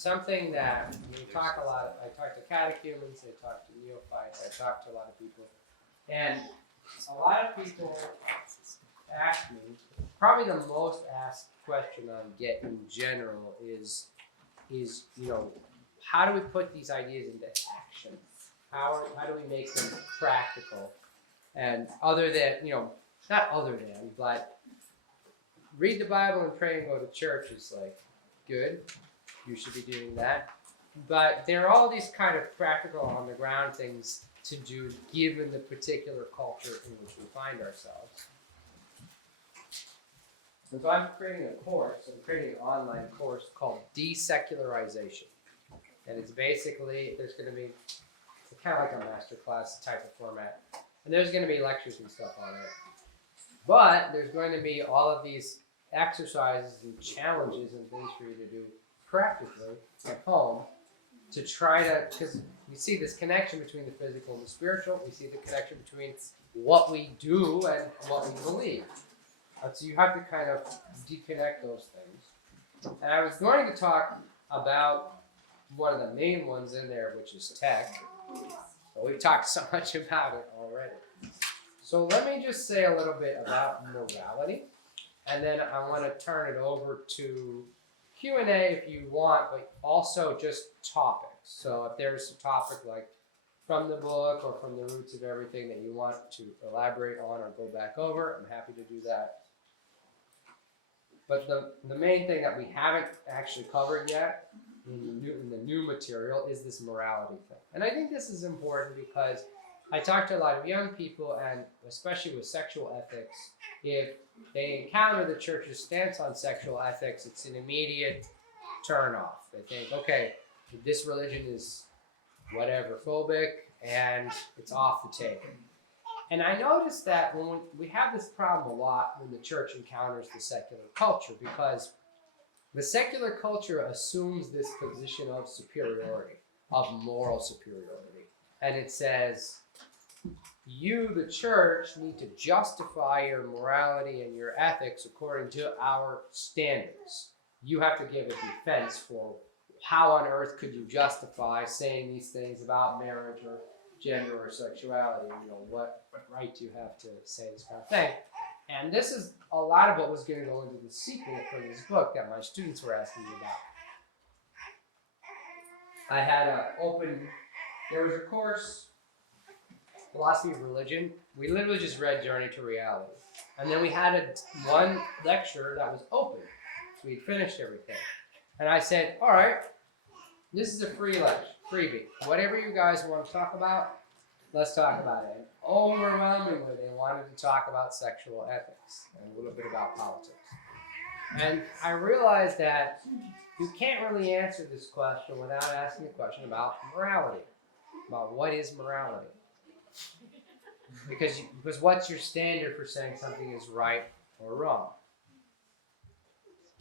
something that we talk a lot. I talk to catechumens, I talk to neophytes, I talk to a lot of people, and a lot of people ask me. Probably the most asked question I get in general is how do we put these ideas into action? How do we make them practical? And other than not other than, but read the Bible and pray and go to church is like good. You should be doing that. But there are all these kind of practical on the ground things to do given the particular culture in which we find ourselves. And so I'm creating an an online course called Desecularization. And it's basically, there's going to be kind of like a masterclass type of format. And there's going to be lectures and stuff on it. But there's going to be all of these exercises and challenges and things for you to do practically at home to try to, because we see this connection between the physical and the spiritual. We see the connection between what we do and what we believe. So you have to kind of deconnect those things. And I was going to talk about one of the main ones in there, which is tech. But we've talked so much about it already. So let me just say a little bit about morality. And then I want to turn it over to Q&A if you want, but also just topics. So if there's a topic like from the book or from the roots of everything that you want to elaborate on or go back over, I'm happy to do that. But the main thing that we haven't actually covered yet in the new material is this morality thing. And I think this is important because I talk to a lot of young people, and especially with sexual ethics, if they encounter the church's stance on sexual ethics, it's an immediate turn off. They think, okay, this religion is whatever phobic, and it's off the table. And I noticed that when we have this problem a lot when the church encounters the secular culture, because the secular culture assumes this position of superiority, of moral superiority. And it says, you, the church, need to justify your morality and your ethics according to our standards. You have to give a defense for how on earth could you justify saying these things about marriage or gender or sexuality. What right do you have to say this kind of thing? And this is a lot of what was going to go into the sequel for this book that my students were asking me about. I had there was a course, Philosophy of Religion. We literally just read Journey to Reality. And then we had one lecture that was open. So we finished everything. And I said, all right, this is a free lecture, freebie. Whatever you guys want to talk about, let's talk about it. And overwhelmingly, they wanted to talk about sexual ethics and a little bit about politics. And I realized that you can't really answer this question without asking the question about morality, about what is morality. Because what's your standard for saying something is right or wrong?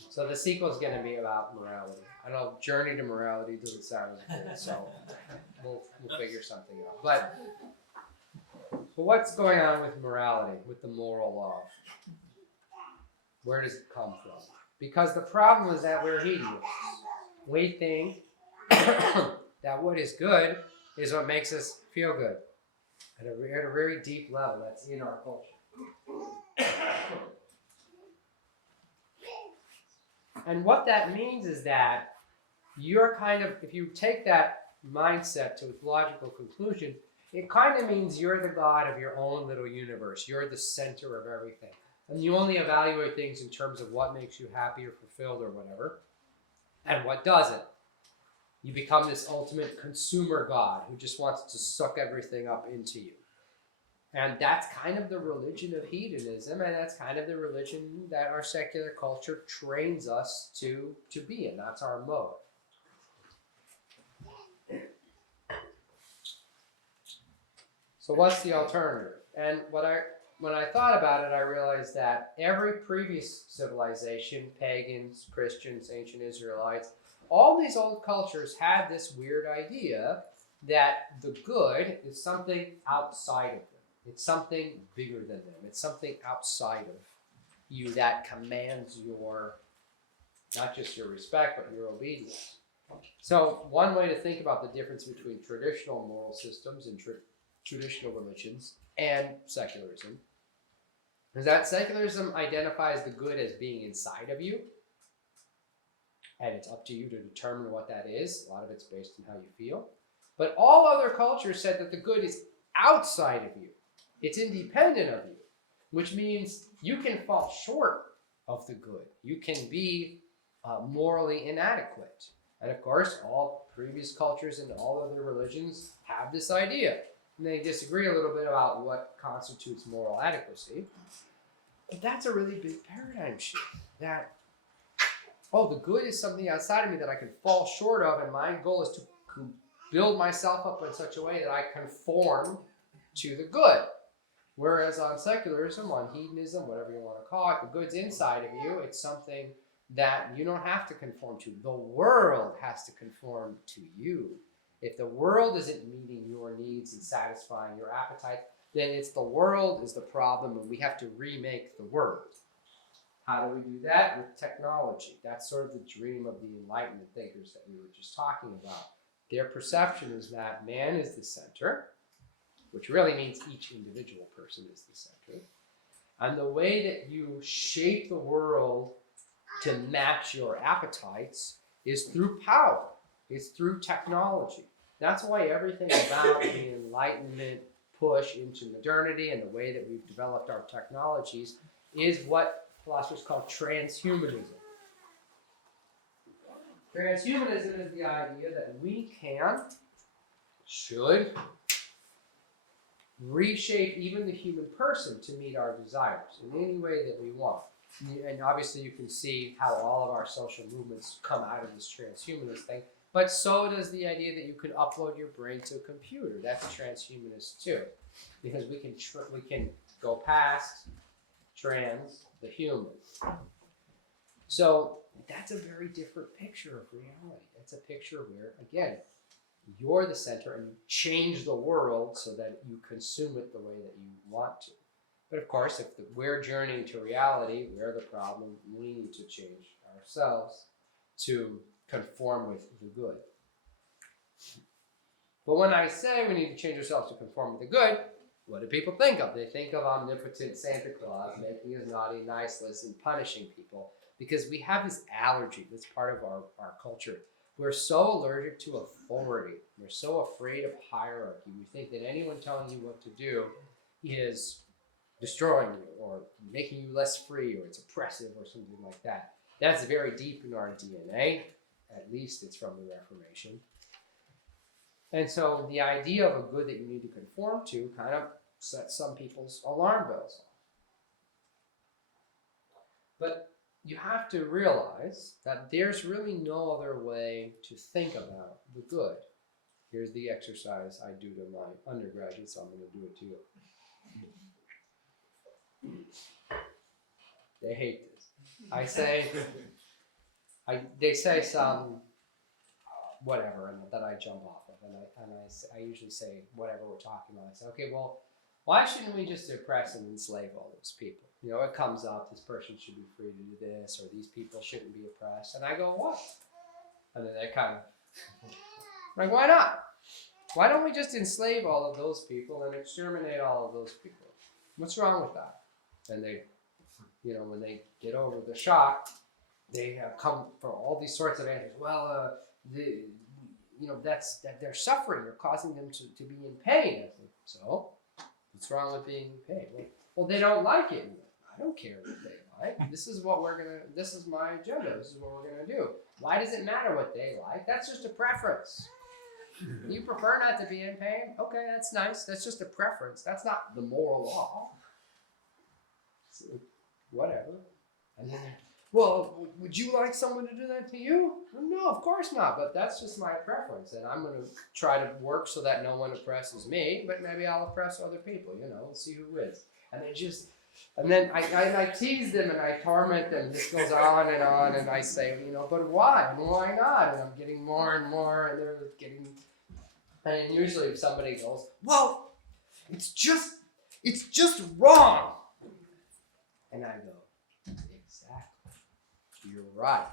So the sequel is going to be about morality. I know Journey to Morality doesn't sound as good, so we'll figure something out. But what's going on with morality, with the moral law? Where does it come from? Because the problem is that we're hedonists. We think that what is good is what makes us feel good. At a very deep level, that's in our culture. And what that means is that you're if you take that mindset to its logical conclusion, it kind of means you're the god of your own little universe. You're the center of everything. And you only evaluate things in terms of what makes you happy or fulfilled or whatever, and what doesn't. You become this ultimate consumer god who just wants to suck everything up into you. And that's kind of the religion of hedonism, and that's kind of the religion that our secular culture trains us to be in. That's our mode. So what's the alternative? And when I thought about it, I realized that every previous civilization, pagans, Christians, ancient Israelites, all these old cultures had this weird idea that the good is something outside of them. It's something bigger than them. It's something outside of you that commands not just your respect, but your obedience. So one way to think about the difference between traditional moral systems and traditional religions and secularism is that secularism identifies the good as being inside of you, and it's up to you to determine what that is. A lot of it's based on how you feel. But all other cultures said that the good is outside of you. It's independent of you, which means you can fall short of the good. You can be morally inadequate. And of course, all previous cultures and all other religions have this idea. And they disagree a little bit about what constitutes moral adequacy. But that's a really big paradigm shift. That, the good is something outside of me that I can fall short of, and my goal is to build myself up in such a way that I conform to the good. Whereas on secularism, on hedonism, whatever you want to call it, the good's inside of you. It's something that you don't have to conform to. The world has to conform to you. If the world isn't meeting your needs and satisfying your appetite, then it's the world is the problem, and we have to remake the world. How do we do that? With technology. That's sort of the dream of the Enlightenment thinkers that we were just talking about. Their perception is that man is the center, which really means each individual person is the center. And the way that you shape the world to match your appetites is through power. It's through technology. That's why everything about the Enlightenment push into modernity and the way that we've developed our technologies is what philosophers call transhumanism. Transhumanism is the idea that we should reshape even the human person to meet our desires in any way that we want. And obviously you can see how all of our social movements come out of this transhumanist thing, but so does the idea that you can upload your brain to a computer. That's transhumanist too, because we can go past the human. So that's a very different picture of reality. It's a picture where, again, you're the center and you change the world so that you consume it the way that you want to. But of course, if we're journeying to reality, we're the problem. We need to change ourselves to conform with the good. But when I say we need to change ourselves to conform with the good, what do people think of? They think of omnipotent Santa Claus making his naughty nice list and punishing people, because we have this allergy that's part of our culture. We're so allergic to authority. We're so afraid of hierarchy. We think that anyone telling you what to do is destroying you or making you less free, or it's oppressive or something like that. That's very deep in our DNA. At least it's from the Reformation. And so the idea of a good that you need to conform to kind of sets some people's alarm bells off. But you have to realize that there's really no other way to think about the good. Here's the exercise I do to my undergraduates, so I'm going to do it to you. They hate this. They say some whatever that I jump off of, and I usually say whatever we're talking about. I say, okay, well, why shouldn't we just oppress and enslave all those people? You know, it comes up, this person should be free to do this, or these people shouldn't be oppressed. And I go, what? And then they kind of, like, why not? Why don't we just enslave all of those people and exterminate all of those people? What's wrong with that? And they, when they get over the shock, they have come for all these sorts of answers. Well, that's that they're suffering. You're causing them to be in pain. I think, so what's wrong with being in pain? Well, they don't like it. I don't care what they like. This is my agenda. This is what we're gonna do. Why does it matter what they like? That's just a preference. You prefer not to be in pain? Okay, that's nice. That's just a preference. That's not the moral law. So, whatever. And then, well, would you like someone to do that to you? No, of course not. But that's just my preference. And I'm going to try to work so that no one oppresses me, but maybe I'll oppress other people, and see who wins. And then I tease them and I torment them. This goes on, and I say, but why? And why not? And I'm getting more and more, and they're getting. And usually, if somebody goes, well, it's just wrong, and I go, exactly, you're right.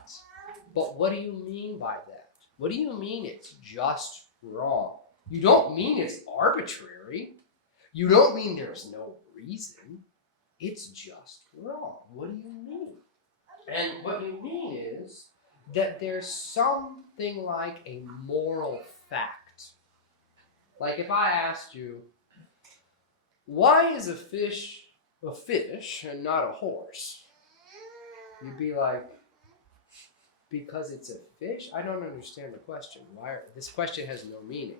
But what do you mean by that? What do you mean it's just wrong? You don't mean it's arbitrary. You don't mean there's no reason. It's just wrong. What do you mean? And what you mean is that there's something like a moral fact. Like if I asked you, why is a fish and not a horse? You'd be like, because it's a fish? I don't understand the question. This question has no meaning.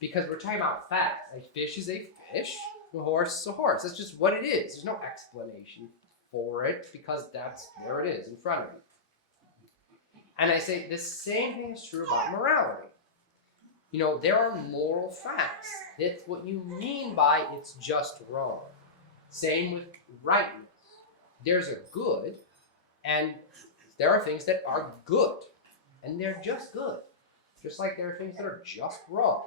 Because we're talking about facts. A fish is a fish, a horse is a horse. That's just what it is. There's no explanation for it because there it is in front of you. And I say the same thing is true about morality. There are moral facts. That's what you mean by it's just wrong. Same with rightness. There's a good, and there are things that are good, and they're just good. Just like there are things that are just wrong.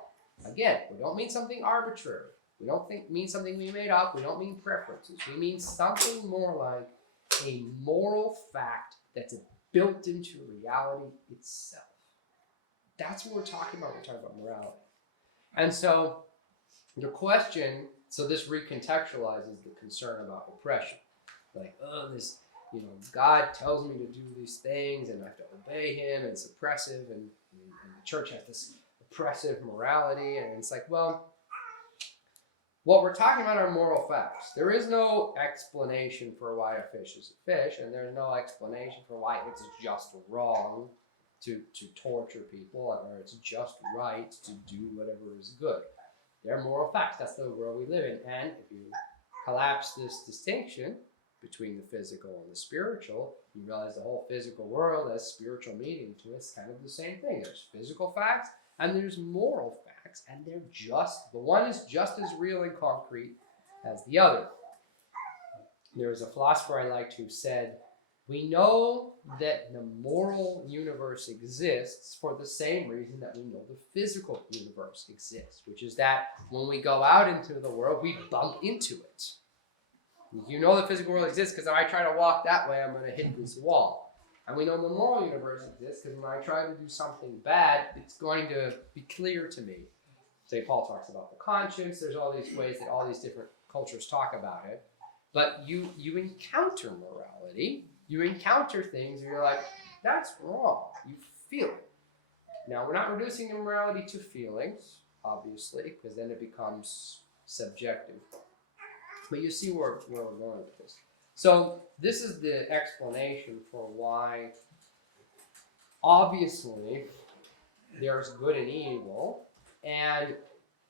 Again, we don't mean something arbitrary. We don't mean something we made up. We don't mean preferences. We mean something more like a moral fact that's built into reality itself. That's what we're talking about when we're talking about morality. And so the question, this recontextualizes the concern about oppression. Like, God tells me to do these things and I have to obey him, and it's oppressive, and the church has this oppressive morality, and it's like, well, what we're talking about are moral facts. There is no explanation for why a fish is a fish, and there's no explanation for why it's just wrong to torture people, or it's just right to do whatever is good. They're moral facts. That's the world we live in. And if you collapse this distinction between the physical and the spiritual, you realize the whole physical world has spiritual meaning to it. It's kind of the same thing. There's physical facts and there's moral facts, and the one is just as real and concrete as the other. There was a philosopher I liked who said, we know that the moral universe exists for the same reason that we know the physical universe exists, which is that when we go out into the world, we bump into it. You know the physical world exists because if I try to walk that way, I'm going to hit this wall. And we know the moral universe exists because when I try to do something bad, it's going to be clear to me. St. Paul talks about the conscience. There's all these ways that all these different cultures talk about it. But you encounter morality. You encounter things and you're like, that's wrong. You feel it. Now, we're not reducing immorality to feelings, obviously, because then it becomes subjective. But you see where we're going with this. So this is the explanation for why, obviously, there's good and evil. And,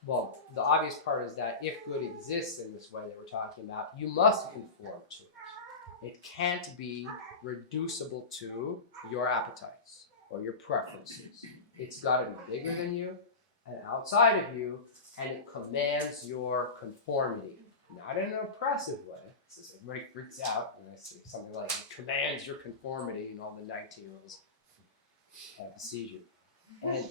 well, the obvious part is that if good exists in this way that we're talking about, you must conform to it. It can't be reducible to your appetites or your preferences. It's got to be bigger than you and outside of you, and it commands your conformity. Not in an oppressive way. Everybody freaks out when I say something like, it commands your conformity, and all the 19-year-olds have a seizure. And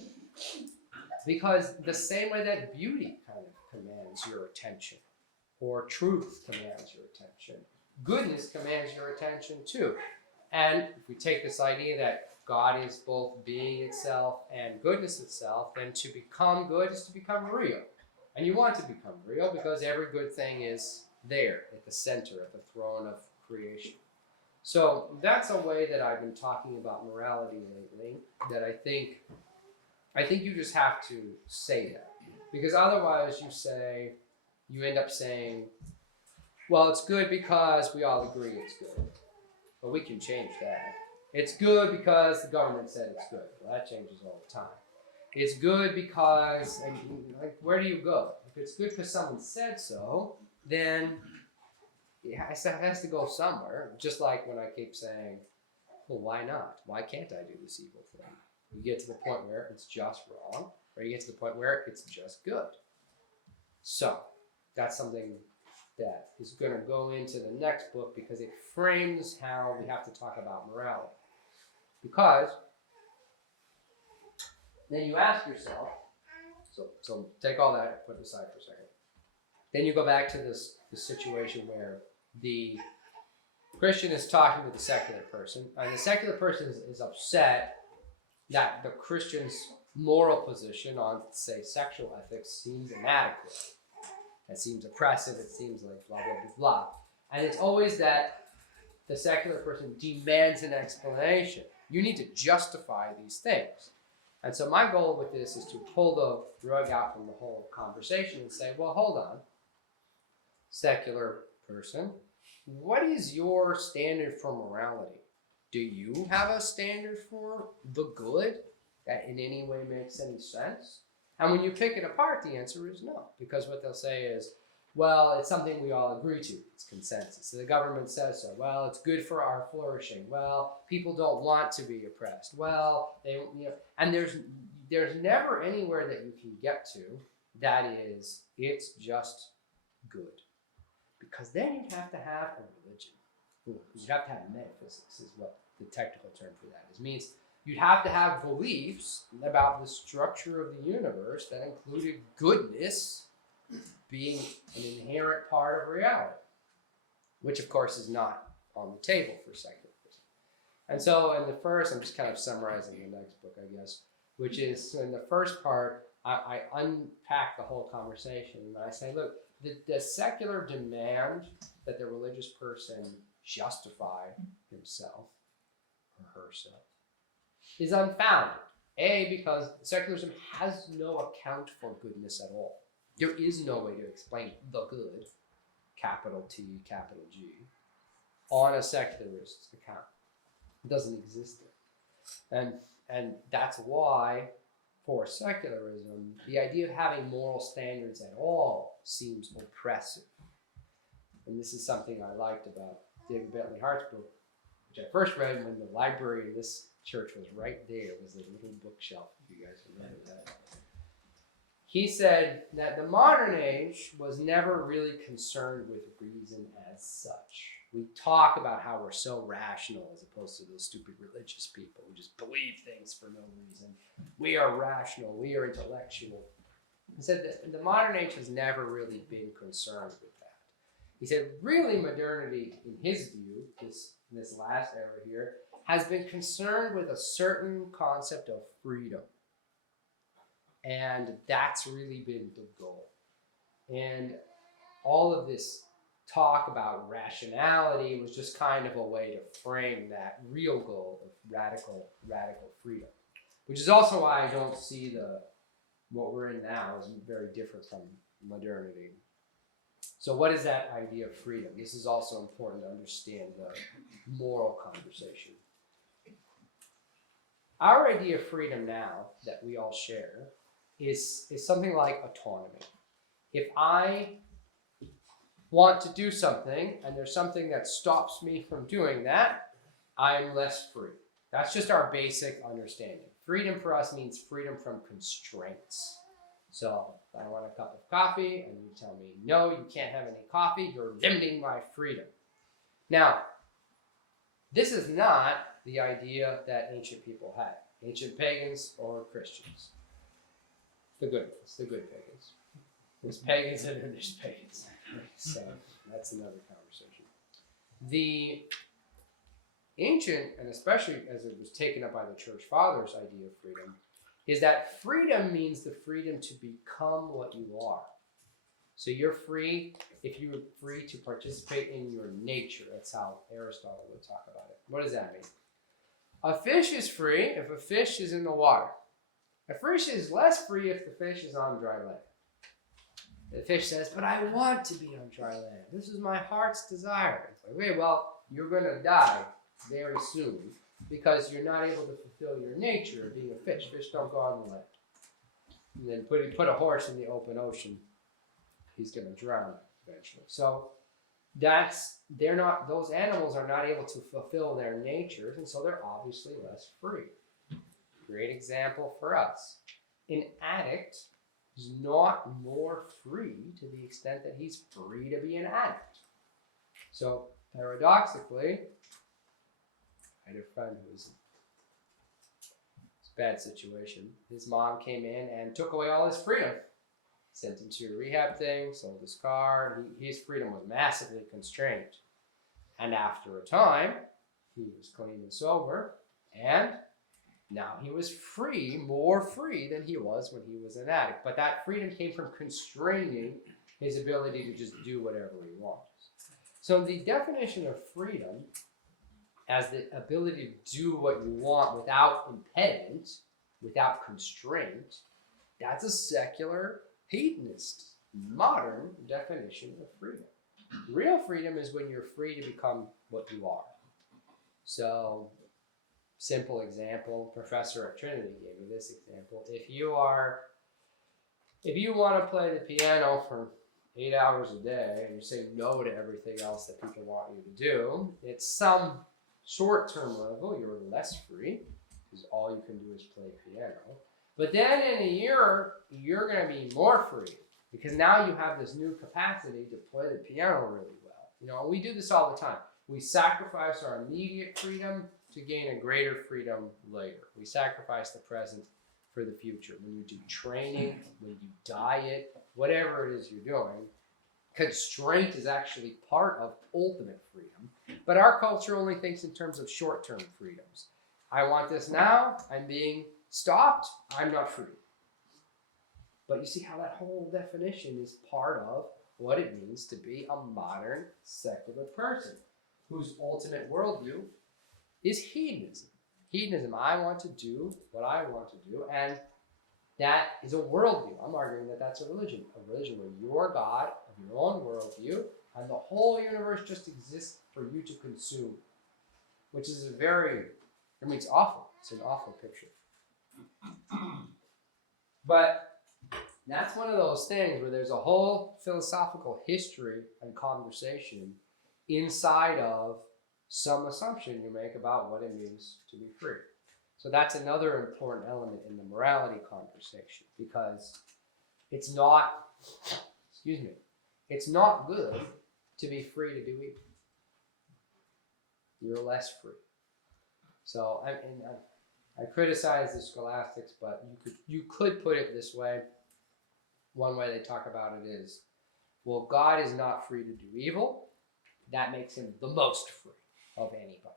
because the same way that beauty kind of commands your attention, or truth commands your attention, goodness commands your attention too. And if we take this idea that God is both being itself and goodness itself, then to become good is to become real. And you want to become real because every good thing is there at the center, at the throne of creation. So that's a way that I've been talking about morality lately, that I think you just have to say that. Because otherwise you end up saying, well, it's good because we all agree it's good. But we can change that. It's good because the government said it's good. Well, that changes all the time. It's good because, and like, where do you go? If it's good because someone said so, then it has to go somewhere. Just like when I keep saying, well, why not? Why can't I do this evil thing? You get to the point where it's just wrong, or you get to the point where it's just good. So, that's something that is going to go into the next book because it frames how we have to talk about morality. Because then you ask yourself, so take all that and put it aside for a second. Then you go back to this situation where the Christian is talking to the secular person, and the secular person is upset that the Christian's moral position on, say, sexual ethics seems inadequate. It seems oppressive. It seems like blah, blah, blah, blah. And it's always that the secular person demands an explanation. You need to justify these things. And so my goal with this is to pull the rug out from the whole conversation and say, well, hold on, secular person, what is your standard for morality? Do you have a standard for the good that in any way makes any sense? And when you pick it apart, the answer is no, because what they'll say is, well, it's something we all agree to. It's consensus. So the government says so. Well, it's good for our flourishing. Well, people don't want to be oppressed. Well, and there's never anywhere that you can get to that is, it's just good. Because then you'd have to have a religion. You'd have to have metaphysics is what the technical term for that is. It means you'd have to have beliefs about the structure of the universe that included goodness being an inherent part of reality, which of course is not on the table for secularism. And so in the first, I'm just kind of summarizing the next book, I guess, which is, so in the first part, I unpack the whole conversation and I say, look, the secular demand that the religious person justify himself or herself is unfounded. A, because secularism has no account for goodness at all. There is no way to explain the good, capital T, capital G, on a secularist account. It doesn't exist there. And that's why, for secularism, the idea of having moral standards at all seems oppressive. And this is something I liked about David Bentley Hart's book, which I first read when the library in this church was right there. It was a little bookshelf, if you guys remember that. He said that the modern age was never really concerned with reason as such. We talk about how we're so rational as opposed to those stupid religious people who just believe things for no reason. We are rational. We are intellectual. He said that the modern age has never really been concerned with that. He said really modernity, in his view, this last era here, has been concerned with a certain concept of freedom. And that's really been the goal. And all of this talk about rationality was just kind of a way to frame that real goal of radical freedom. Which is also why I don't see what we're in now is very different from modernity. So what is that idea of freedom? This is also important to understand the moral conversation. Our idea of freedom now that we all share is something like autonomy. If I want to do something and there's something that stops me from doing that, I'm less free. That's just our basic understanding. Freedom for us means freedom from constraints. So if I want a cup of coffee and you tell me, no, you can't have any coffee, you're limiting my freedom. Now, this is not the idea that ancient people had, ancient pagans or Christians. The good pagans. There's pagans and there's pagans. So that's another conversation. The ancient, and especially as it was taken up by the church fathers' idea of freedom, is that freedom means the freedom to become what you are. So you're free if you're free to participate in your nature. That's how Aristotle would talk about it. What does that mean? A fish is free if a fish is in the water. A fish is less free if the fish is on dry land. The fish says, but I want to be on dry land. This is my heart's desire. It's like, okay, well, you're going to die very soon because you're not able to fulfill your nature of being a fish. Fish don't go on the land. And then put a horse in the open ocean, he's going to drown eventually. So those animals are not able to fulfill their natures, and so they're obviously less free. Great example for us. An addict is not more free to the extent that he's free to be an addict. So paradoxically, I had a friend who was in a bad situation. His mom came in and took away all his freedom. Sent him to a rehab thing, sold his car. His freedom was massively constrained. And after a time, he was clean and sober, and Now he was free, more free than he was when he was an addict. But that freedom came from constraining his ability to just do whatever he wants. So the definition of freedom as the ability to do what you want without impediment, without constraint, that's a secular, hedonist, modern definition of freedom. Real freedom is when you're free to become what you are. So, simple example, professor at Trinity gave me this example. If you want to play the piano for 8 hours a day and you say no to everything else that people want you to do, it's some short-term level, you're less free because all you can do is play piano. But then in a year, you're going to be more free because now you have this new capacity to play the piano really well. And we do this all the time. We sacrifice our immediate freedom to gain a greater freedom later. We sacrifice the present for the future. When you do training, when you diet, whatever it is you're doing, constraint is actually part of ultimate freedom. But our culture only thinks in terms of short-term freedoms. I want this now, I'm being stopped, I'm not free. But you see how that whole definition is part of what it means to be a modern secular person whose ultimate worldview is hedonism. Hedonism, I want to do what I want to do, and that is a worldview. I'm arguing that that's a religion where you are God of your own worldview, and the whole universe just exists for you to consume, which is it's awful. It's an awful picture. But that's one of those things where there's a whole philosophical history and conversation inside of some assumption you make about what it means to be free. So that's another important element in the morality conversation, because it's not good to be free to do evil. You're less free. So I criticize the scholastics, but you could put it this way. One way they talk about it is, well, God is not free to do evil. That makes him the most free of anybody.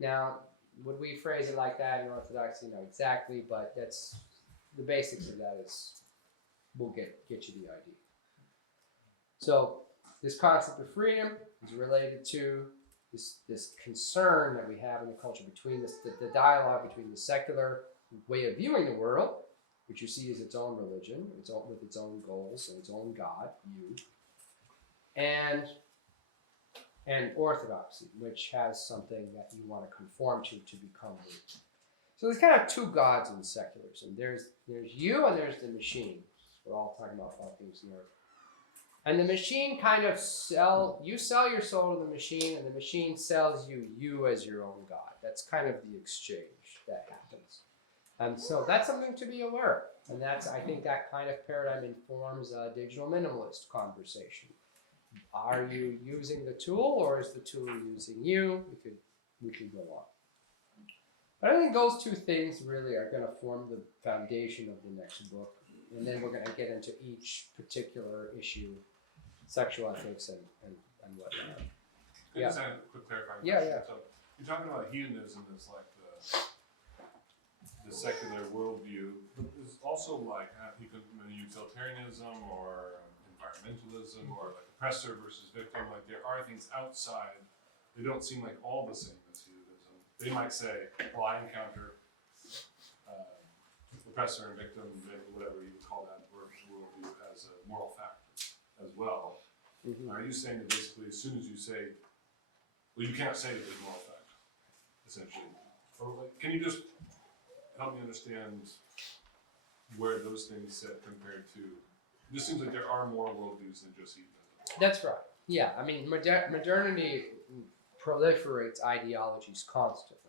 Now, would we phrase it like that in Orthodoxy? No, exactly, but that's the basics of that is we'll get you the idea. So this concept of freedom is related to this concern that we have in the culture between the dialogue between the secular way of viewing the world, which you see as its own religion, with its own goals and its own God, you, and orthodoxy, which has something that you want to conform to become real. So there's kind of two gods in secularism. There's you and there's the machine. We're all talking about things in Earth. And the machine kind of you sell your soul to the machine, and the machine sells you as your own God. That's kind of the exchange that happens. And so that's something to be aware of. And I think that kind of paradigm informs a digital minimalist conversation. Are you using the tool, or is the tool using you? We could go on. But I think those two things really are going to form the foundation of the next book. And then we're going to get into each particular issue, sexual ethics and whatnot. Can I just add a quick clarifying question? Yeah. So you're talking about hedonism as like the secular worldview, but there's also like utilitarianism or environmentalism or like oppressor versus victim. Like there are things outside. They don't seem like all the same as hedonism. They might say, well, I encounter oppressor and victim, whatever you would call that worldview, as a moral factor as well. Mm-hmm. Are you saying that basically as soon as you say, well, you can't say that there's moral factor, essentially? Or like, can you just help me understand where those things sit compared to, it just seems like there are more worldviews than just hedonism. That's right. Yeah, I mean, modernity proliferates ideologies constantly.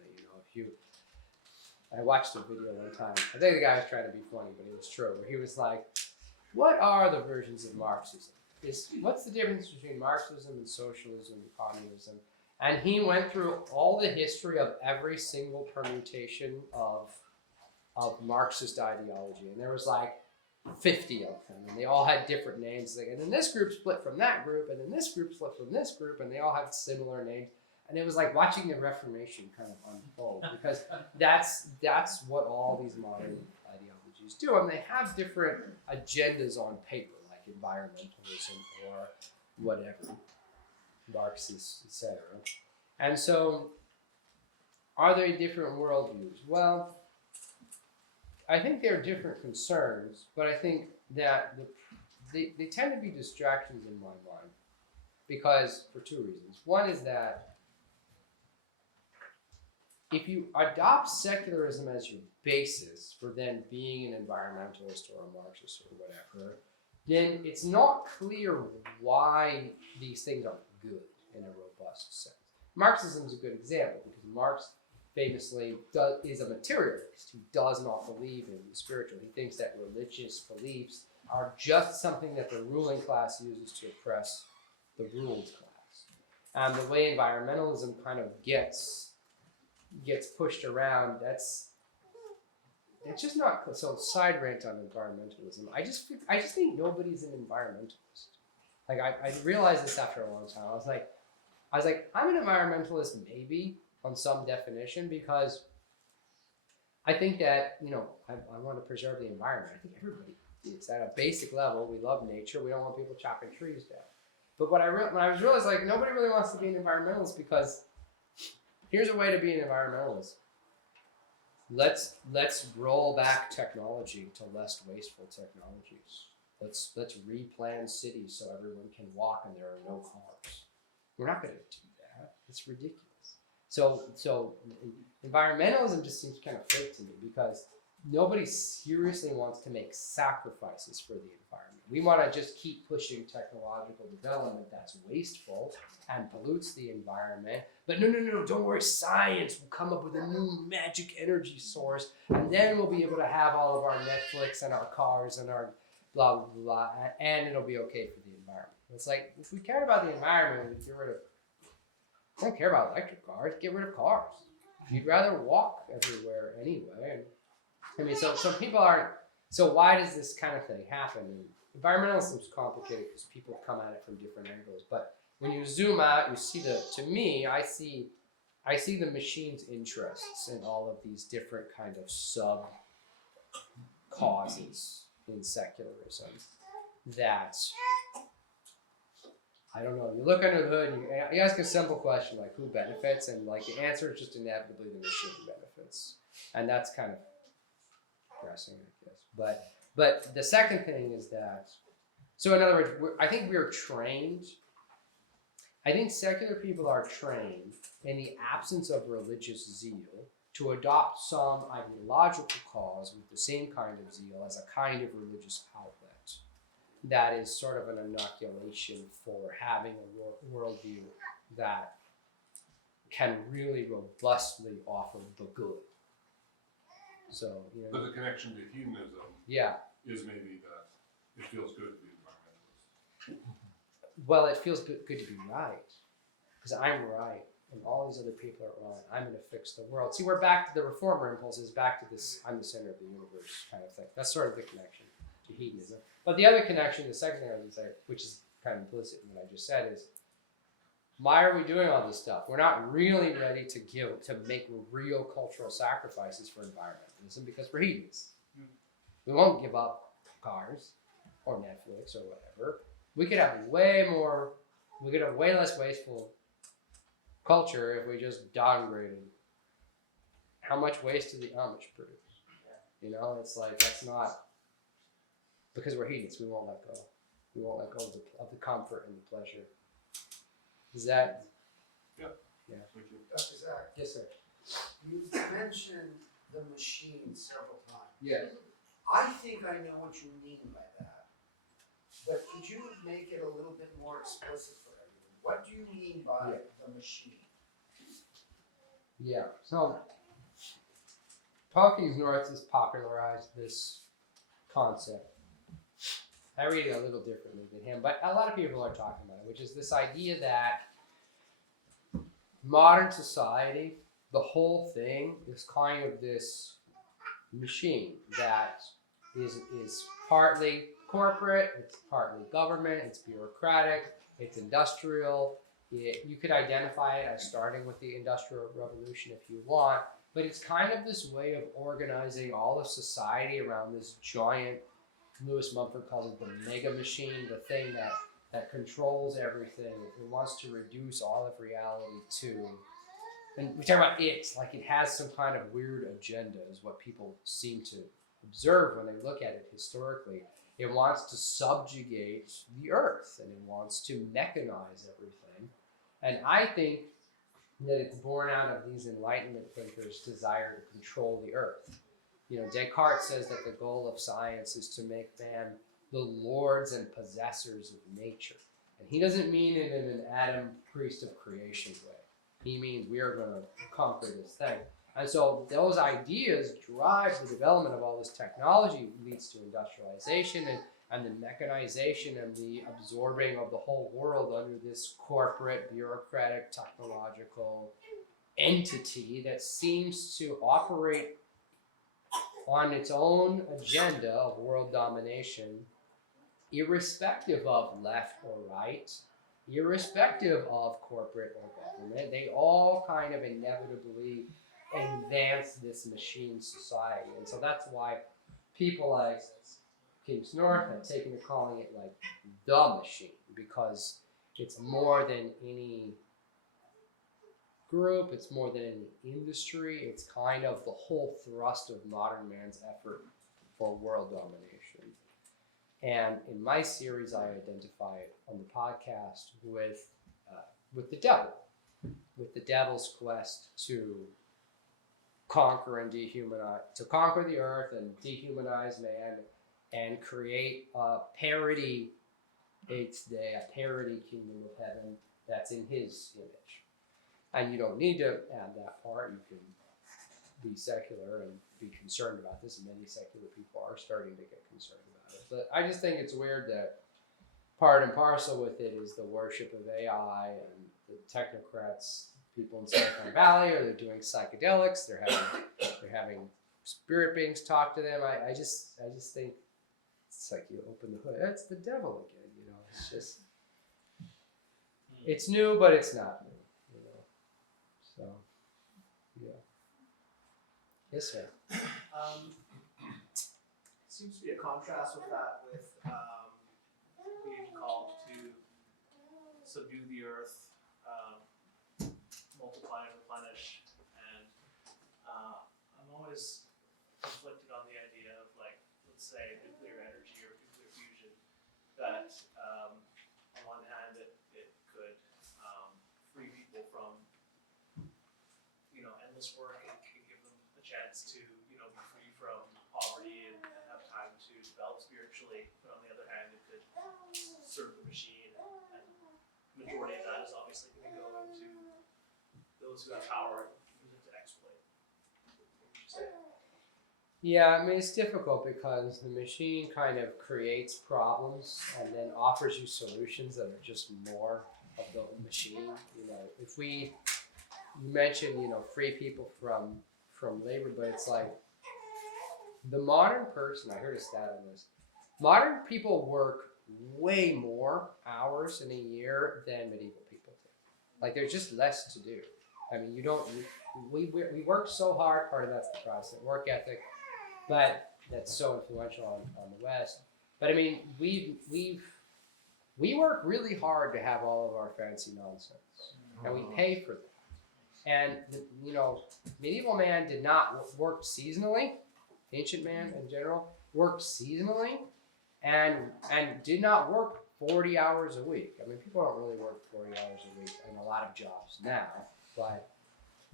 I watched a video one time. I think the guy was trying to be funny, but it was true. Where he was like, "What are the versions of Marxism? What's the difference between Marxism and socialism and communism?" And he went through all the history of every single permutation of Marxist ideology, and there was like 50 of them, and they all had different names. And then this group split from that group, and then this group split from this group, and they all had similar names. And it was like watching the Reformation kind of unfold, because that's what all these modern ideologies do. And they have different agendas on paper, like environmentalism or whatever, Marxists, etc. And so, are there different worldviews? Well, I think there are different concerns, but I think that they tend to be distractions in my mind, because for two reasons. One is that if you adopt secularism as your basis for then being an environmentalist or a Marxist or whatever, then it's not clear why these things are good in a robust sense. Marxism is a good example, because Marx famously is a materialist. He does not believe in the spiritual. He thinks that religious beliefs are just something that the ruling class uses to oppress the ruled class. And the way environmentalism kind of gets pushed around, it's just not. So side rant on environmentalism. I just think nobody's an environmentalist. Like I realized this after a long time. I was like, I'm an environmentalist maybe on some definition, because I think that, I want to preserve the environment. I think everybody is. At a basic level, we love nature. We don't want people chopping trees down. But when I realized, like, nobody really wants to be an environmentalist, because here's a way to be an environmentalist. Let's roll back technology to less wasteful technologies. Let's replan cities so everyone can walk and there are no cars. We're not going to do that. It's ridiculous. So environmentalism just seems kind of fake to me, because nobody seriously wants to make sacrifices for the environment. We want to just keep pushing technological development that's wasteful and pollutes the environment. But no, don't worry, science will come up with a new magic energy source, and then we'll be able to have all of our Netflix and our cars and our blah, blah, blah, and it'll be okay for the environment. It's like, if we care about the environment, we don't care about electric cars, get rid of cars. You'd rather walk everywhere anyway. So people aren't, so why does this kind of thing happen? And environmentalism is complicated because people come at it from different angles. But when you zoom out, you see I see the machine's interests in all of these different kind of sub causes in secularism that, I don't know, you look under the hood and you ask a simple question like, who benefits? And like the answer is just inevitably the machine benefits. And that's kind of depressing, I guess. But the second thing is that, so in other words, I think secular people are trained in the absence of religious zeal to adopt some ideological cause with the same kind of zeal as a kind of religious outlet. That is sort of an inoculation for having a worldview that can really robustly offer the good. So, But the connection to hedonism is maybe that it feels good to be an environmentalist. Well, it feels good to be right, because I'm right and all these other people are wrong. I'm going to fix the world. See, we're back to the reformer impulses, back to this I'm the center of the universe kind of thing. That's sort of the connection to hedonism. But the other connection, the second thing I would say, which is kind of implicit in what I just said, is why are we doing all this stuff? We're not really ready to make real cultural sacrifices for environmentalism because we're hedonists. We won't give up cars or Netflix or whatever. We could have way less wasteful culture if we just downgraded. How much waste do the Amish produce? It's like, that's not, because we're hedonists, we won't let go. We won't let go of the comfort and the pleasure. Is that? Yeah. Dr. Zach. Yes, sir. You mentioned the machine several times. Yeah. I think I know what you mean by that. But could you make it a little bit more explicit for everyone? What do you mean by the machine? Yeah. So, Porcu has popularized this concept. I read it a little differently than him, but a lot of people are talking about it, which is this idea that modern society, the whole thing, is kind of this machine that is partly corporate, it's partly government, it's bureaucratic, it's industrial, You could identify it as starting with the Industrial Revolution if you want, but it's kind of this way of organizing all of society around this giant, Lewis Mumford calls it the mega machine, the thing that controls everything. It wants to reduce all of reality to, and we talk about it, like it has some kind of weird agenda is what people seem to observe when they look at it historically. It wants to subjugate the earth and it wants to mechanize everything. And I think that it's born out of these Enlightenment thinkers' desire to control the earth. You know, Descartes says that the goal of science is to make man the lords and possessors of nature. And he doesn't mean it in an Adam priest of creation way. He means we are going to conquer this thing. And so those ideas drive the development of all this technology, leads to industrialization and the mechanization and the absorbing of the whole world under this corporate, bureaucratic, technological entity that seems to operate on its own agenda of world domination, irrespective of left or right, irrespective of corporate or government. They all kind of inevitably advance this machine society. And so that's why people like King's North have taken to calling it like the machine, because it's more than any group, it's more than any industry, it's kind of the whole thrust of modern man's effort for world domination. And in my series, I identify it on the podcast with the devil, with the devil's quest to conquer and dehumanize, to conquer the earth and dehumanize man and create a parody eighth day, a parody kingdom of heaven that's in his image. And you don't need to add that part. You can be secular and be concerned about this. Many secular people are starting to get concerned about it. But I just think it's weird that part and parcel with it is the worship of AI and the technocrats, people in Silicon Valley, or they're doing psychedelics. They're having spirit beings talk to them. I just think it's like you open the hood. That's the devil again. You know, it's just it's new, but it's not new. You know, so yeah. Yes, sir. Seems to be a contrast with that, with being called to subdue the earth, multiply and replenish, and I'm always conflicted on the idea of, like, let's say nuclear energy or nuclear fusion, that on one hand it could free people from, you know, endless work and give them a chance to, you know, be free from poverty and have time to develop spiritually, but on the other hand it could serve the machine, and the majority of that is obviously going to go into those who have power and use it to exploit. What would you say? Yeah, I mean, it's difficult because the machine kind of creates problems and then offers you solutions that are just more of the machine. You know, if you mentioned, you know, free people from labor, but it's like the modern person, I heard a stat on this, modern people work way more hours in a year than medieval people did. Like, there's just less to do. I mean, we work so hard, part of that's the Protestant work ethic, but that's so influential on the West. But I mean, we work really hard to have all of our fancy nonsense, and we pay for them. And you know, medieval man did not work seasonally. Ancient man in general worked seasonally, and did not work 40 hours a week. I mean, people don't really work 40 hours a week in a lot of jobs now,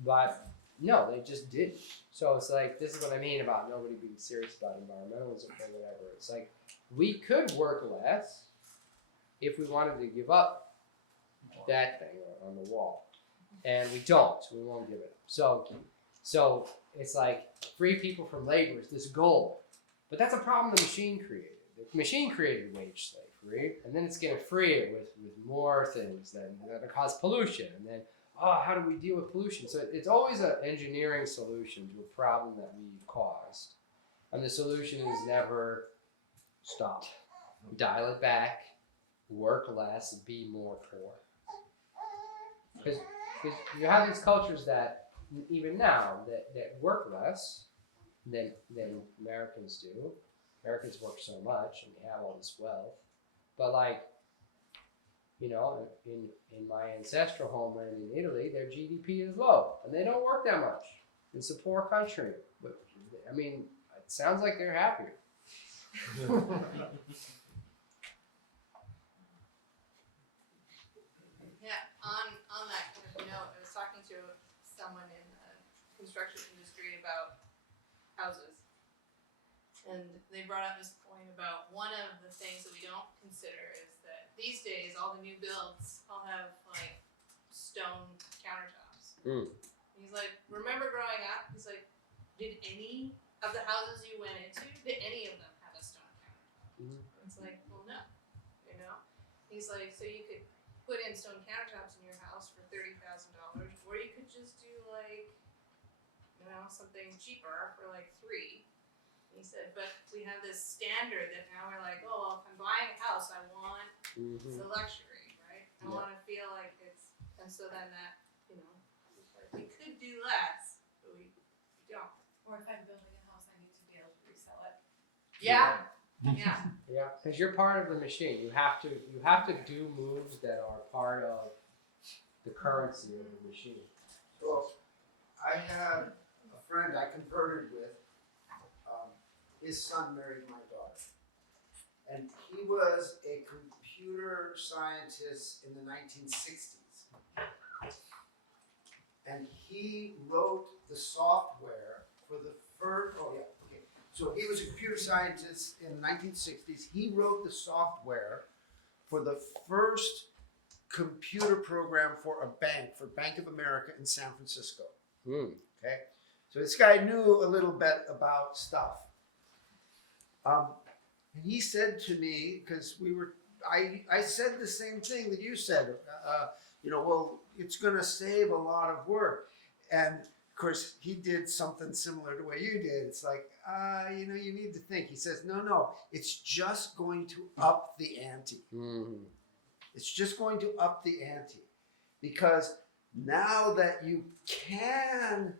but no, they just didn't. So it's like, this is what I mean about nobody being serious about environmentalism or whatever. It's like, we could work less if we wanted to give up that thing on the wall. And we don't. We won't give it up. So it's like, free people from labor is this goal. But that's a problem the machine created. The machine created wage slavery, and then it's going to free it with more things that cause pollution. And then, how do we deal with pollution? So it's always an engineering solution to a problem that we caused. And the solution is never stop. Dial it back, work less, be more poor. Because you have these cultures that even now that work less than Americans do. Americans work so much and they have all this wealth, but like, you know, in my ancestral homeland in Italy, their GDP is low and they don't work that much. It's a poor country, but I mean, it sounds like they're happier. Yeah, on that kind of note, I was talking to someone in the construction industry about houses. And they brought up this point about one of the things that we don't consider is that these days all the new builds all have like stone countertops. Mm. He's like, remember growing up? He's like, did any of the houses you went into, did any of them have a stone countertop? Mm. It's like, well, no, you know? He's like, so you could put in stone countertops in your house for $30,000, or you could just do like, you know, something cheaper for like $3,000. He said, but we have this standard that now we're like, oh, well, if I'm buying a house, I want it's a luxury, right? I want to feel like it's, and so then that, you know, we could do less, but we don't. Or if I'm building a house, I need to be able to resell it. Yeah, yeah. Yeah, because you're part of the machine. You have to do moves that are part of the currency of the machine. So I had a friend I converted with. His son married my daughter, and he was a computer scientist in the 1960s. And he wrote the software for the first. Oh yeah, okay. So he was a computer scientist in the 1960s. He wrote the software for the first computer program for a bank, for Bank of America in San Francisco. Mm. Okay, so this guy knew a little bit about stuff. And he said to me, because I said the same thing that you said, you know, well, it's going to save a lot of work. And of course, he did something similar to what you did. It's like, you know, you need to think. He says, no, it's just going to up the ante. Mm-hmm. It's just going to up the ante. Because now that you can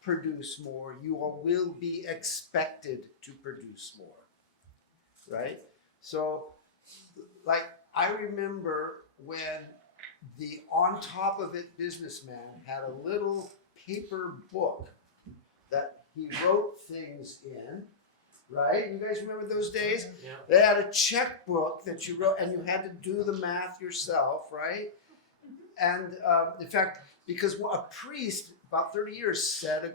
produce more, you will be expected to produce more. Right? So, like, I remember when the On Top of It businessman had a little paper book that he wrote things in, right? You guys remember those days? Yeah. They had a checkbook that you wrote, and you had to do the math yourself, right? And in fact, because a priest about 30 years said,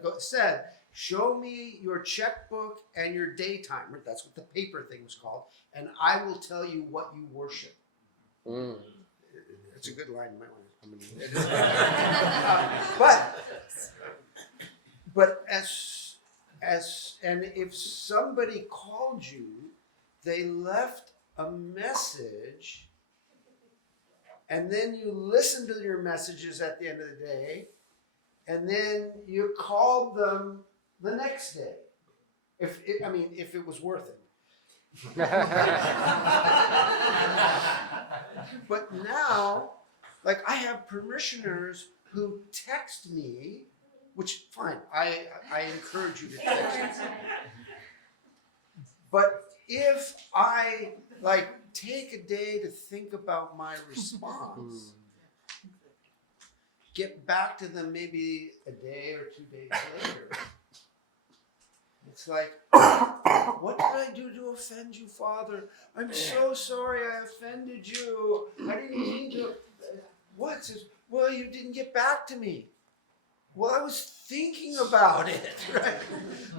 show me your checkbook and your day timer. That's what the paper thing was called. And I will tell you what you worship. Mm. It's a good line. You might want to come in. But and if somebody called you, they left a message, and then you listened to your messages at the end of the day, and then you called them the next day, if it was worth it. But now, like, I have parishioners who text me, which fine, I encourage you to text me. But if I like take a day to think about my response, get back to them maybe a day or 2 days later. It's like, what did I do to offend you, Father? I'm so sorry I offended you. I didn't mean to. What? Well, you didn't get back to me. Well, I was thinking about it, right?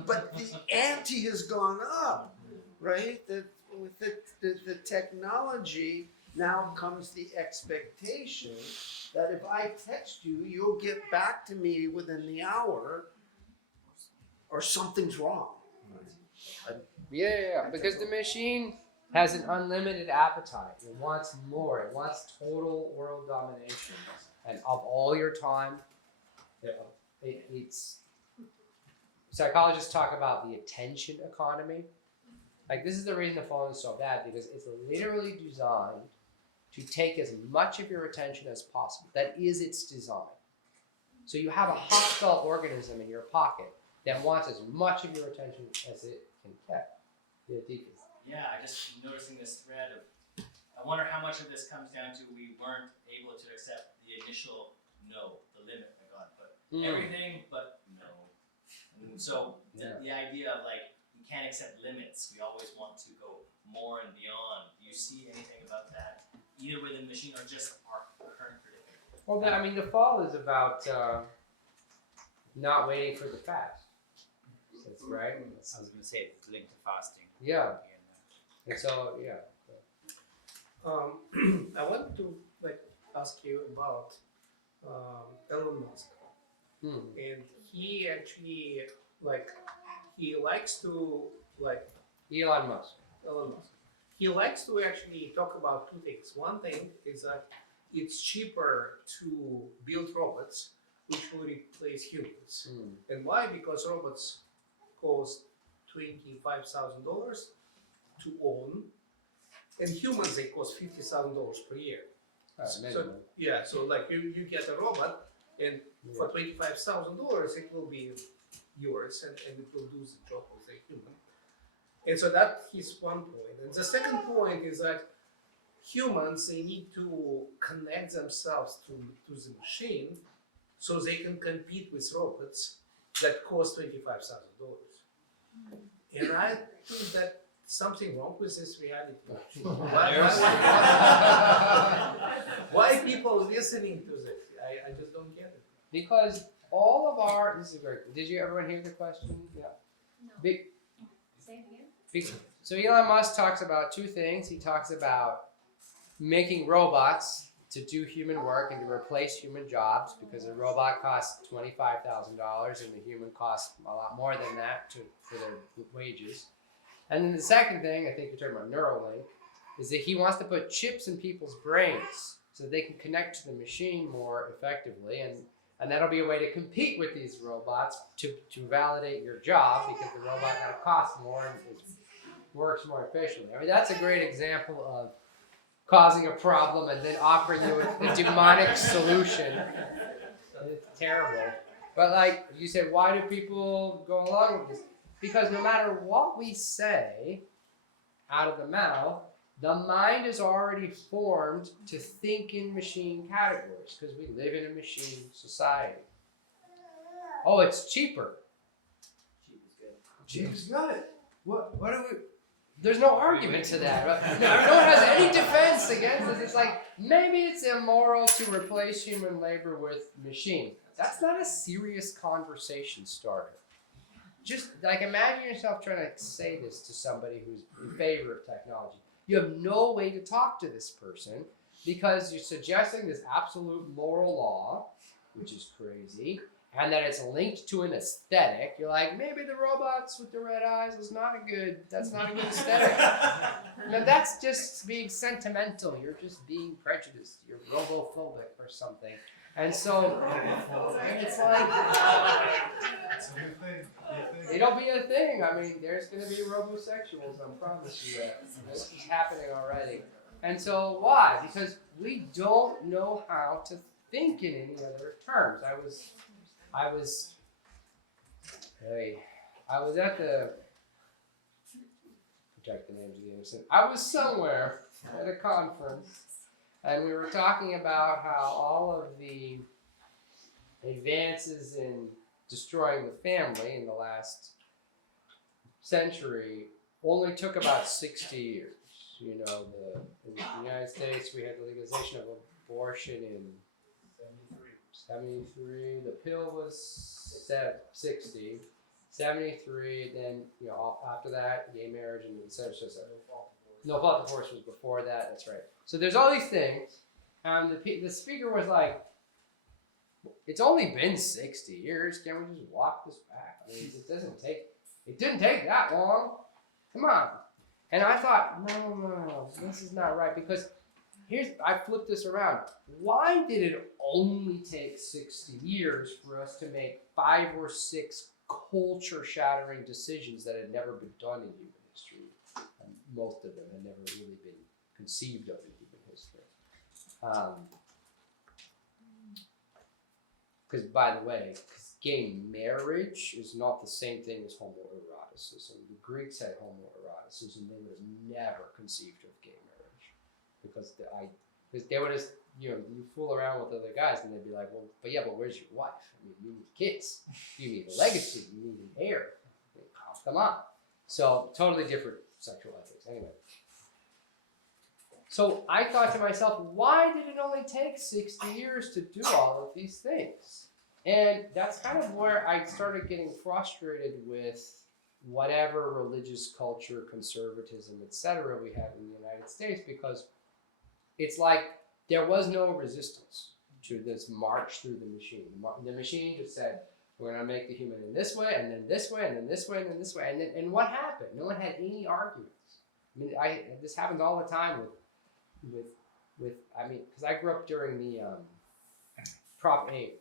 But the ante has gone up, right? With the technology now comes the expectation that if I text you, you'll get back to me within the hour, or something's wrong. Yeah, because the machine has an unlimited appetite. It wants more. It wants total world domination. And of all your time, it's psychologists talk about the attention economy. Like, this is the reason the phone is so bad, because it's literally designed to take as much of your attention as possible. That is its design. So you have a hostile organism in your pocket that wants as much of your attention as it can get. Yeah, I just noticing this thread of, I wonder how much of this comes down to we weren't able to accept the initial no, the limit that God put. Everything but no. And so the idea of like, we can't accept limits, we always want to go more and beyond. Do you see anything about that, either within the machine or just our current predicament? Well, I mean, the fall is about not waiting for the fast. That's right. I was going to say it's linked to fasting. Yeah. And so, yeah. I want to ask you about Elon Musk, and he actually he likes to Elon Musk. Elon Musk. He likes to actually talk about two things. One thing is that it's cheaper to build robots which will replace humans. And why? Because robots cost $25,000 to own, and humans they cost $50,000 per year. So you get a robot, and for $25,000 it will be yours, and it will do the job of the human. And so that is one point. And the second point is that humans they need to connect themselves to the machine so they can compete with robots that cost $25,000. And I think that something wrong with this reality. Why people listening to this? I just don't get it. Because all of our, this is great. Did you everyone hear the question? Yeah. No. Big. Say it again. So Elon Musk talks about two things. He talks about making robots to do human work and to replace human jobs, because a robot costs $25,000 and the human costs a lot more than that for their wages. And then the second thing, I think you're talking about Neuralink, is that he wants to put chips in people's brains so they can connect to the machine more effectively, and that'll be a way to compete with these robots to validate your job, because the robot now costs more and it works more efficiently. I mean, that's a great example of causing a problem and then offering you a demonic solution. It's terrible. But like you said, why do people go along with this? Because no matter what we say out of the mouth, the mind is already formed to think in machine categories, because we live in a machine society. Oh, it's cheaper. Cheap is good. James got it. What do we? There's no argument to that. Right? No one has any defense against this. It's like, maybe it's immoral to replace human labor with machine. That's not a serious conversation starter. Just like imagine yourself trying to say this to somebody who's in favor of technology. You have no way to talk to this person because you're suggesting this absolute moral law, which is crazy, and that it's linked to an aesthetic. You're like, maybe the robots with the red eyes that's not a good aesthetic. Now that's just being sentimental. You're just being prejudiced. You're robophobic or something. And so it's like, It's a new thing. it'll be a thing. I mean, there's going to be robosexuals, I promise you that. This is happening already. And so why? Because we don't know how to think in any other terms. I was at the, protect the names of the innocent. I was somewhere at a conference, and we were talking about how all of the advances in destroying the family in the last century only took about 60 years. You know, in the United States, we had the legalization of abortion in 73. The pill was 60. 73. Then, you know, after that, gay marriage and etc. No fault divorce was before that. That's right. So there's all these things, and the speaker was like, "It's only been 60 years. Can we just walk this back? I mean, it didn't take that long. Come on." And I thought, no, this is not right, because I flipped this around. Why did it only take 60 years for us to make 5 or 6 culture-shattering decisions that had never been done in human history? And most of them had never really been conceived of in human history. Because, by the way, gay marriage is not the same thing as homoeroticism. The Greeks had homoeroticism; they would have never conceived of gay marriage because they would just, you fool around with other guys, and they'd be like, well, but where's your wife? I mean, you need kids, you need a legacy, you need an heir. Come on. So totally different sexual ethics. Anyway. So I thought to myself, why did it only take 60 years to do all of these things? And that's kind of where I started getting frustrated with whatever religious culture, conservatism, etc. we have in the United States, because it's like there was no resistance to this march through the machine. The machine just said, we're going to make the human in this way, and then this way, and then this way, and then this way. And what happened? No one had any arguments. I mean, this happens all the time because I grew up during the Prop 8,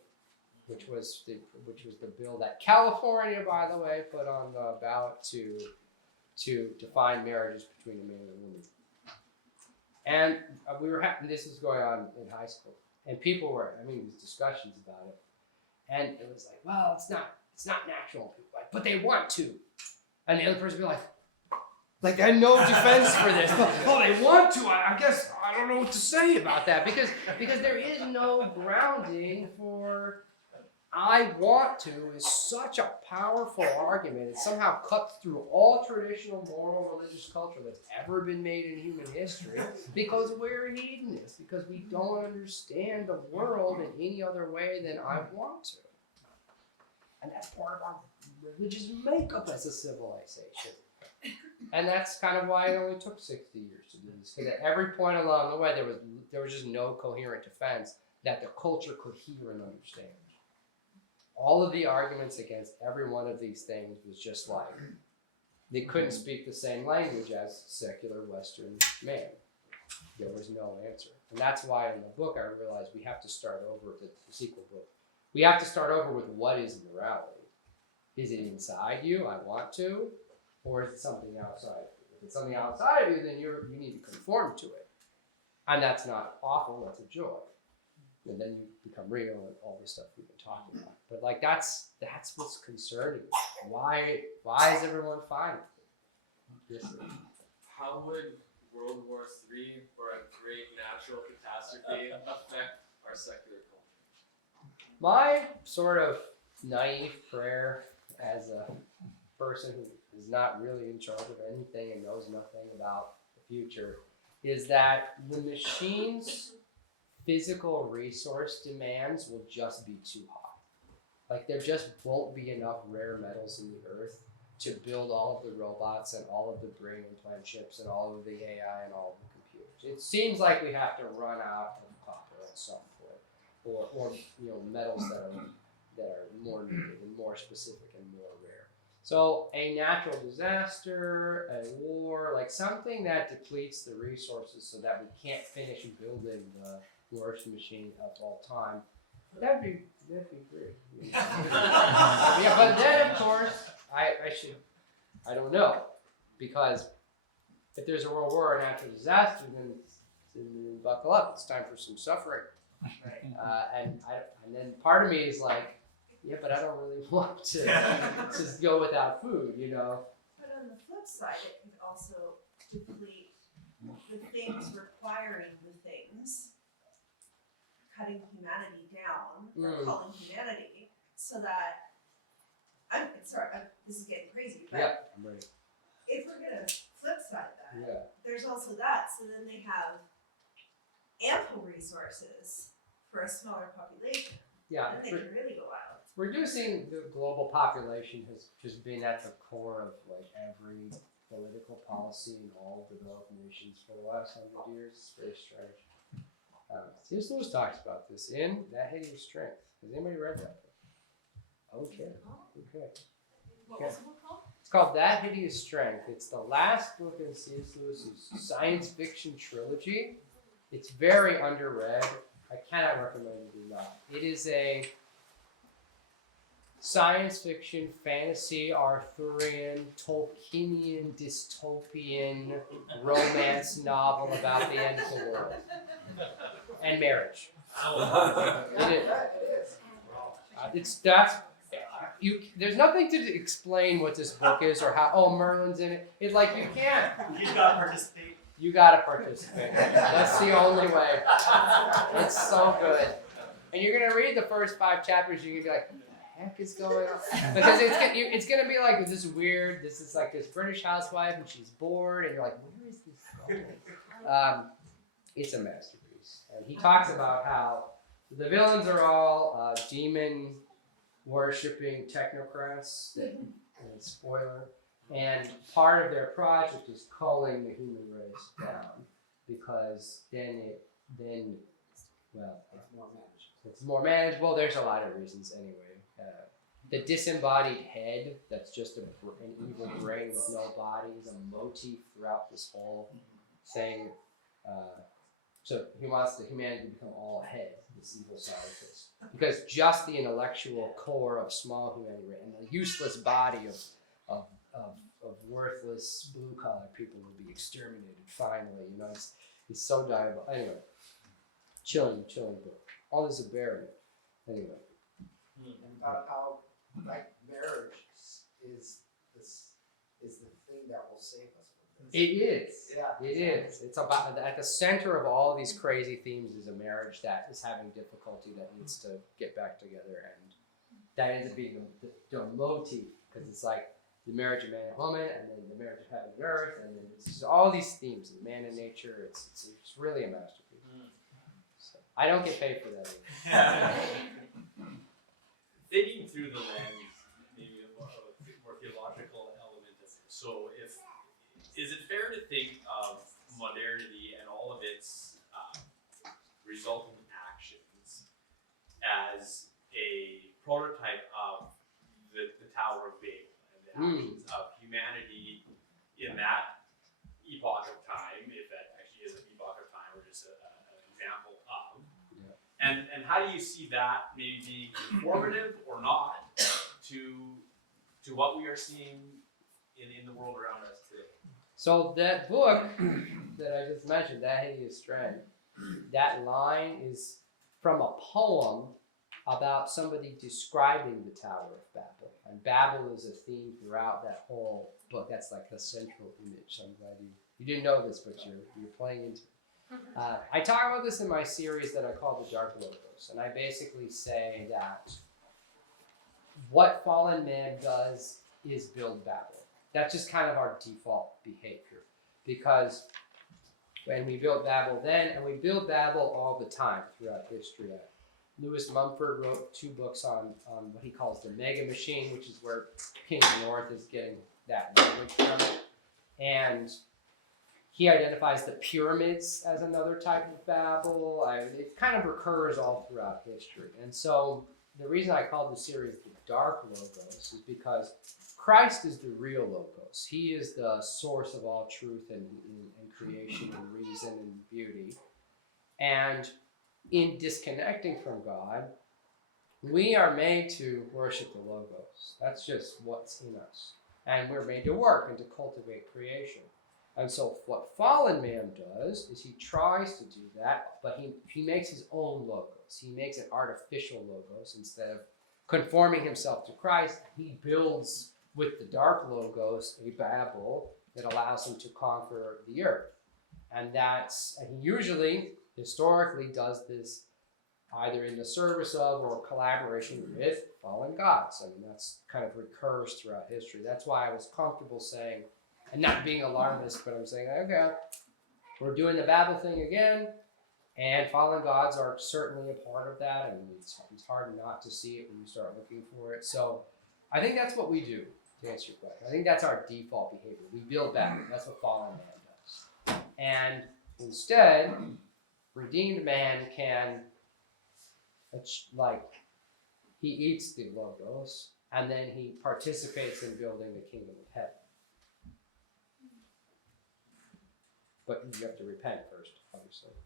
which was the bill that California, by the way, put on the ballot to define marriages between a man and a woman. And we were having, this was going on in high school, and people were having these discussions about it. And it was like, well, it's not natural. People were like, but they want to. And the other person would be like, I had no defense for this. Oh, they want to. I guess I don't know what to say about that, because there is no grounding for I want to is such a powerful argument. It somehow cuts through all traditional moral religious culture that's ever been made in human history, because we're hedonists, because we don't understand the world in any other way than I want to. And that's part of our religious makeup as a civilization. And that's kind of why it only took 60 years to do this, because at every point along the way there was just no coherent defense that the culture could hear and understand. All of the arguments against every one of these things was just like, they couldn't speak the same language as secular Western man. There was no answer. And that's why in the book I realized we have to start over, the sequel book. We have to start over with what is morality. Is it inside you, I want to, or is it something outside of you? If it's something outside of you, then you need to conform to it. And that's not awful, that's a joy. And then you become real and all this stuff we've been talking about. But like that's what's concerning. Why is everyone fine with it? How would World War III or a great natural catastrophe affect our secular culture? My sort of naive prayer as a person who is not really in charge of anything and knows nothing about the future is that the machine's physical resource demands will just be too high. Like there just won't be enough rare metals in the earth to build all of the robots and all of the brain implant chips and all of the AI and all of the computers. It seems like we have to run out of copper at some point, or metals that are more needed and more specific and more rare. So a natural disaster, a war, like something that depletes the resources so that we can't finish building the worst machine of all time. That'd be great. Yeah, but then of course I don't know, because if there's a world war or a natural disaster, then buckle up. It's time for some suffering. Right. And then part of me is like, yeah, but I don't really want to just go without food, But on the flip side, it could also deplete the things requiring the things, cutting humanity down, or calling humanity, so that, this is getting crazy, but yeah, I'm ready. if we're gonna flip side that, Yeah. there's also that, so then they have ample resources for a smaller population, Yeah. then they can really go wild. Reducing the global population has just been at the core of like every political policy in all developed nations for the last 100 years. It's very strange. C.S. Lewis talks about this in That Hideous Strength. Has anybody read that book? Okay. What was the book called? It's called That Hideous Strength. It's the last book in C.S. Lewis's science fiction trilogy. It's very underread. I cannot recommend it enough. It is a science fiction, fantasy, Arthurian, Tolkienian, dystopian romance novel about the end of the world and marriage. There's nothing to explain what this book is or how. Oh, Merlin's in it. It's like you can't. You gotta participate. You gotta participate. That's the only way. It's so good. And you're gonna read the first 5 chapters. You're gonna be like, what the heck is going on? Because it's gonna be like this weird. This is like this British housewife, and she's bored, and you're like, where is this going? It's a masterpiece. And he talks about how the villains are all demon worshipping technocrats. Spoiler. And part of their project is culling the human race down, because then it's more manageable. There's a lot of reasons anyway. The disembodied head, that's just an evil brain with no body, is a motif throughout this whole thing. So he wants the humanity to become all head, this evil scientist, because just the intellectual core of small humanity and the useless body of worthless blue-collar people will be exterminated finally. You know, it's so diabolical. Anyway, chilling book. All this is a bear. Anyway. And about how, like, marriage is the thing that will save us from this. It is. Yeah. It is. It's about, at the center of all these crazy themes is a marriage that is having difficulty, that needs to get back together, and that ends up being the motif, because it's like the marriage of man and woman, and then the marriage of heaven and earth, and then it's just all these themes, man and nature. It's really a masterpiece. So, I don't get paid for that either. Thinking through the lens, maybe a more theological element of it. So, is it fair to think of modernity and all of its resultant actions as a prototype of the Tower of Babel and the actions of humanity in that epoch of time, if that actually is an epoch of time or just an example of? And how do you see that maybe being conformative or not to what we are seeing in the world around us today? So that book that I just mentioned, That Hideous Strand, that line is from a poem about somebody describing the Tower of Babel. And Babel is a theme throughout that whole book. That's like the central image. I'm glad you didn't know this, but you're playing into it. I talk about this in my series that I call The Dark Logos. And I basically say that what fallen man does is build Babel. That's just kind of our default behavior. Because when we built Babel then, and we build Babel all the time throughout history. Lewis Mumford wrote 2 books on what he calls the mega machine, which is where King North is getting that language from. And he identifies the pyramids as another type of Babel. It kind of recurs all throughout history. And so the reason I called the series The Dark Logos is because Christ is the real Logos. He is the source of all truth and creation and reason and beauty. And in disconnecting from God, we are made to worship the Logos. That's just what's in us. And we're made to work and to cultivate creation. And so what fallen man does is he tries to do that, but he makes his own Logos. He makes an artificial Logos. Instead of conforming himself to Christ, he builds with the dark Logos a Babel that allows him to conquer the earth. And he usually, historically, does this either in the service of or collaboration with fallen gods. I mean, that's kind of recurs throughout history. That's why I was comfortable saying, and not being alarmist, but I'm saying, okay, we're doing the Babel thing again, and fallen gods are certainly a part of that, and it's hard not to see it when you start looking for it. So I think that's what we do, to answer your question. I think that's our default behavior. We build Babel. That's what fallen man does. And instead, redeemed man can, he eats the Logos, and then he participates in building the kingdom of heaven. But you have to repent first, obviously.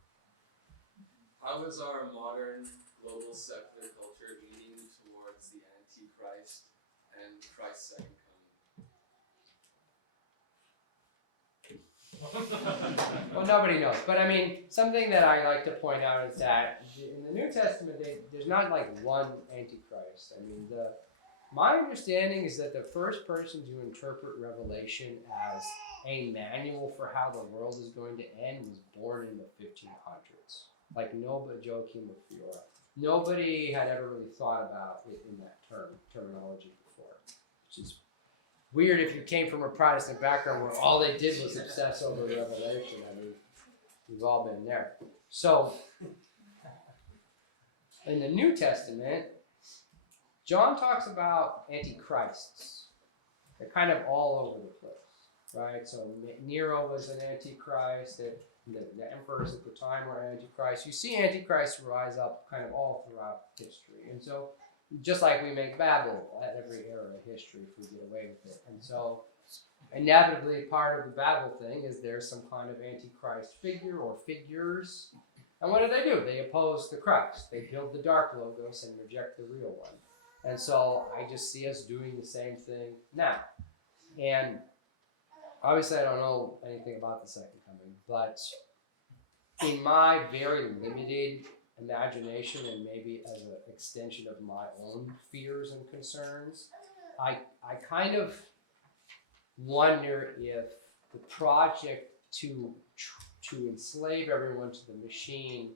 How is our modern global secular culture leaning towards the Antichrist and Christ's second coming? Well, nobody knows. But I mean, something that I like to point out is that in the New Testament, there's not like one Antichrist. I mean, my understanding is that the first person to interpret Revelation as a manual for how the world is going to end was born in the 1500s. Like nobody, Joachim of Fiora. Nobody had ever really thought about it in that terminology before, which is weird if you came from a Protestant background where all they did was obsess over Revelation. I mean, we've all been there. So, in the New Testament, John talks about antichrists. They're kind of all over the place, right? So Nero was an antichrist. The emperors at the time were antichrists. You see antichrists rise up kind of all throughout history. And so, just like we make Babel at every era of history if we get away with it. And so, inevitably, part of the Babel thing is there's some kind of antichrist figure or figures. And what do? They oppose the Christ. They build the dark logos and reject the real one. And so I just see us doing the same thing now. And obviously I don't know anything about the second coming, but in my very limited imagination and maybe as an extension of my own fears and concerns, I kind of wonder if the project to enslave everyone to the machine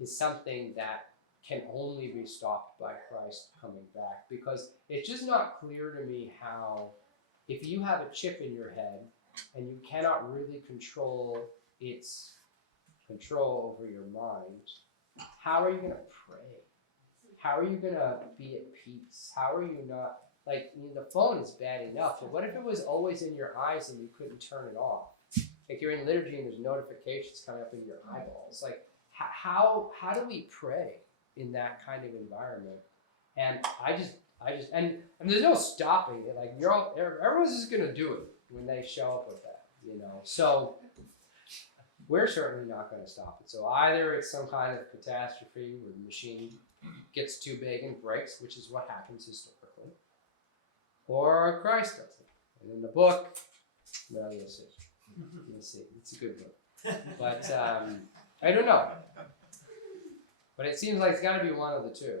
is something that can only be stopped by Christ coming back, because it's just not clear to me how, if you have a chip in your head and you cannot really control its control over your mind, how are you going to pray? How are you going to be at peace? How are you not, like, I mean, the phone is bad enough, but what if it was always in your eyes and you couldn't turn it off? Like you're in liturgy and there's notifications coming up in your eyeballs. Like, how do we pray in that kind of environment? And and there's no stopping it. Like everyone's just gonna do it when they show up with that, you know. So we're certainly not gonna stop it. So either it's some kind of catastrophe where the machine gets too big and breaks, which is what happens historically, or Christ does it. And in the book, well, you'll see. You'll see. It's a good book. But I don't know. But it seems like it's got to be one of the two.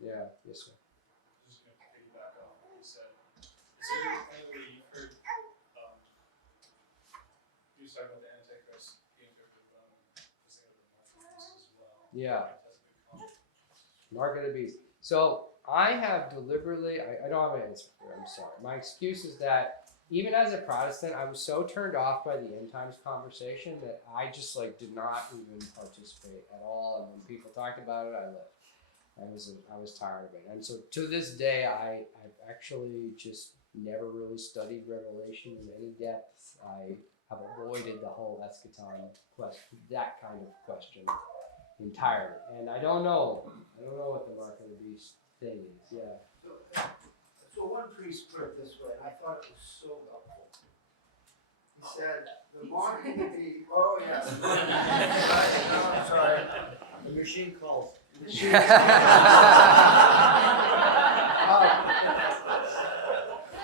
Yeah. Yes, sir. Just going to piggyback on what you said. Is there any way you've heard, you was talking about the Antichrist being interpreted this thing of the mark of the beast as well. Yeah. Mark of the beast. So I have deliberately, I don't have an answer for it. I'm sorry. My excuse is that even as a Protestant, I was so turned off by the end times conversation that I just did not even participate at all. And when people talked about it, I left. I was tired of it. And so to this day, I've actually just never really studied Revelation in any depth. I have avoided the whole eschaton question, that kind of question entirely. And I don't know what the mark of the beast thing is. Yeah. So one priest put it this way, and I thought it was so helpful. He said, the mark of the beast, oh yes. No, I'm sorry. The machine calls.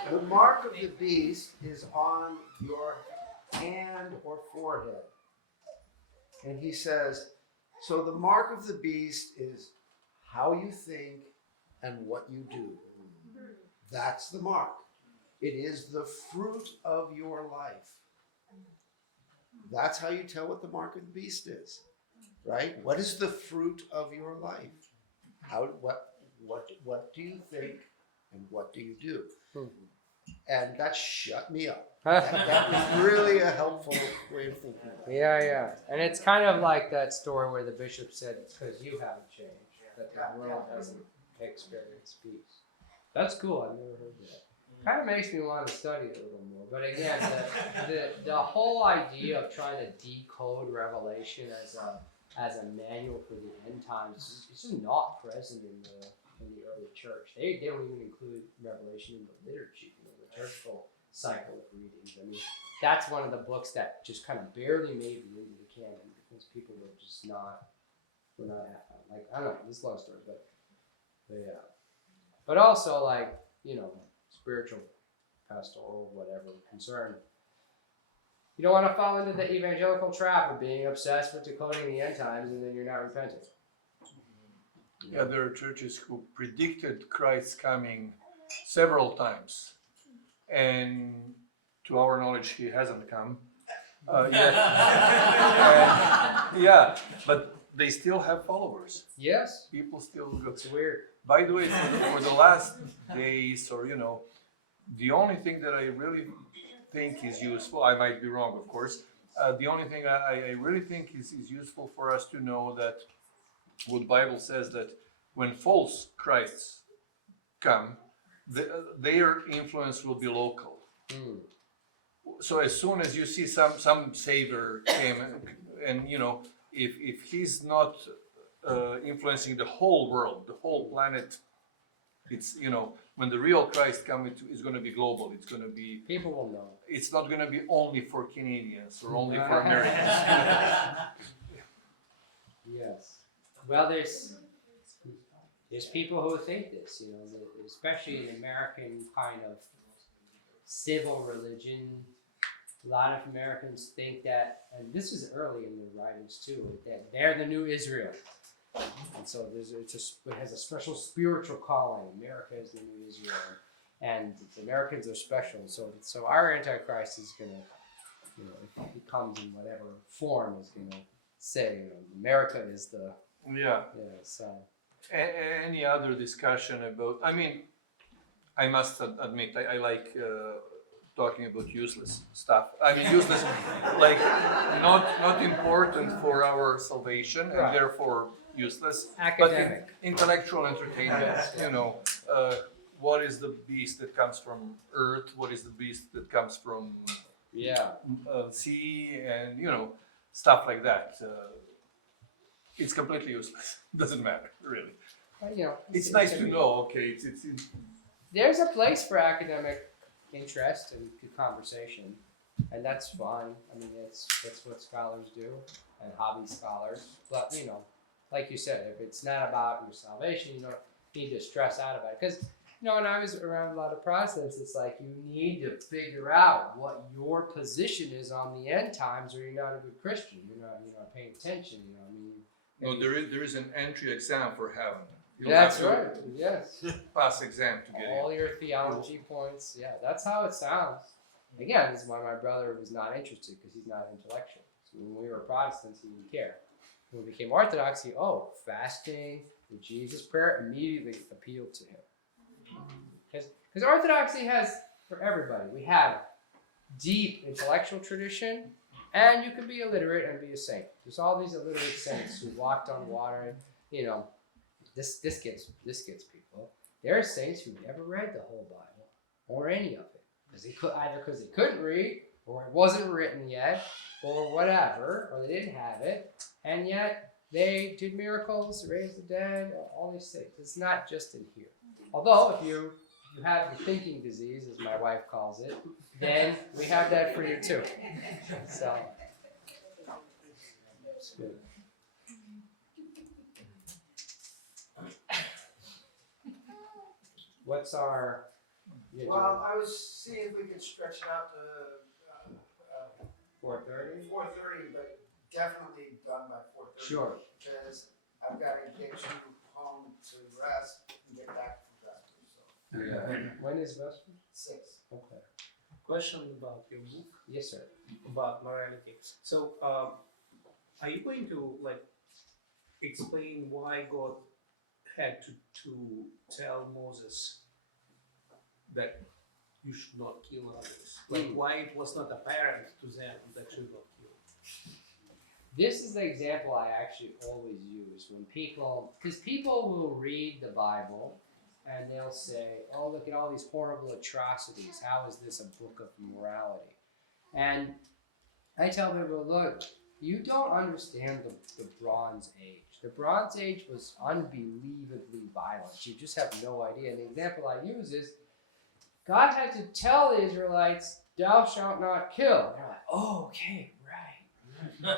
The mark of the beast is on your hand or forehead. And he says, so the mark of the beast is how you think and what you do. That's the mark. It is the fruit of your life. That's how you tell what the mark of the beast is, right? What is the fruit of your life? What do you think and what do you do? And that shut me up. That was really a helpful way of thinking about it. Yeah. And it's kind of like that story where the bishop said it's because you haven't changed, that the world hasn't experienced peace. That's cool. I've never heard that. Kind of makes me want to study it a little more. But again, the whole idea of trying to decode Revelation as a manual for the end times is just not present in the early church. They don't even include Revelation in the liturgy, the liturgical cycle of readings. I mean, that's one of the books that just kind of barely made it into the canon because people were just not, I don't know, this is a long story, but yeah. but also like, spiritual, pastoral, whatever concern. You don't want to fall into the evangelical trap of being obsessed with decoding the end times and then you're not repenting. Yeah, there are churches who predicted Christ's coming several times, and to our knowledge, he hasn't come yet. Yeah, but they still have followers. Yes. People still go. It's weird. By the way, for the last days, or the only thing that I really think is useful, I might be wrong, of course, the only thing I really think is useful for us to know that what the Bible says, that when false Christs come, their influence will be local. Mm. So as soon as you see some savior came, and if he's not influencing the whole world, the whole planet, it's when the real Christ comes, it's going to be global. It's going to be, people will know. It's not going to be only for Canadians or only for Americans. Yes. Well, there's people who think this, especially in American kind of civil religion. A lot of Americans think that, and this is early in the writings too, that they're the new Israel. And so it has a special spiritual calling. America is the new Israel, and the Americans are special. So our Antichrist is gonna, if he comes in whatever form, is gonna say, America is the So any other discussion about? I mean, I must admit, I like talking about useless stuff. I mean, useless, like not important for our salvation, and therefore useless. Academic, but intellectual entertainment. What is the beast that comes from earth? What is the beast that comes from sea? And stuff like that. It's completely useless. Doesn't matter, really. It's nice to know. Okay, there's a place for academic interest and conversation, and that's fine. I mean, that's what scholars do, and hobby scholars. But like you said, if it's not about your salvation, you don't need to stress out about it. Because when I was around a lot of Protestants, it's like you need to figure out what your position is on the end times, or you're not a good Christian. You're not paying attention. No, there is an entry exam for heaven. That's right. Yes. Pass exam to get all your theology points. Yeah, that's how it sounds. Again, this is why my brother was not interested, because he's not intellectual. So when we were Protestants, he didn't care. When we became Orthodox, fasting, the Jesus prayer immediately appealed to him. Because Orthodoxy has for everybody. We have deep intellectual tradition, and you can be illiterate and be a saint. There's all these illiterate saints who walked on water. This gets people. There are saints who never read the whole Bible or any of it because they couldn't read, or it wasn't written yet, or whatever, or they didn't have it, and yet they did miracles, raised the dead, all these things. It's not just in here. Although if you have the thinking disease, as my wife calls it, then we have that for you too. So it's good. What's our? Well, I was seeing if we could stretch it out to 4:30. 4:30, but definitely done by 4:30. Sure. Because I've got to get you home to rest and get back from Vesper. When is Vesper? 6. Okay. Question about your book. Yes, sir. About morality. So, are you going to explain why God had to tell Moses that you should not kill others? Why it was not apparent to them that you should not kill? This is the example I actually always use when because people will read the Bible and they'll say, oh, look at all these horrible atrocities. How is this a book of morality? And I tell people, look, you don't understand the Bronze Age. The Bronze Age was unbelievably violent. You just have no idea. And the example I use is God had to tell the Israelites, thou shalt not kill. And they're like, oh, okay, right.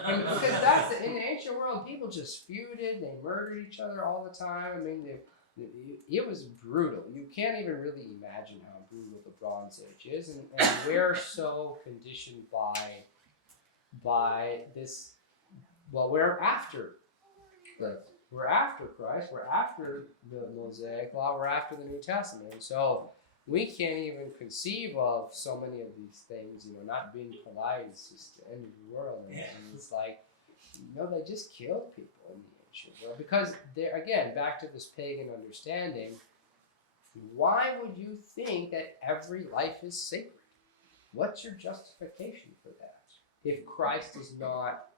And because in the ancient world, people just feuded. They murdered each other all the time. I mean, it was brutal. You can't even really imagine how brutal the Bronze Age is, and we're so conditioned by this. Well, we're after Christ, we're after the Mosaic Law, we're after the New Testament, and so we can't even conceive of so many of these things. Not being polite is just the end of the world, and it's like, they just killed people in the ancient world because they're, again, back to this pagan understanding. Why would you think that every life is sacred? What's your justification for that? If Christ is not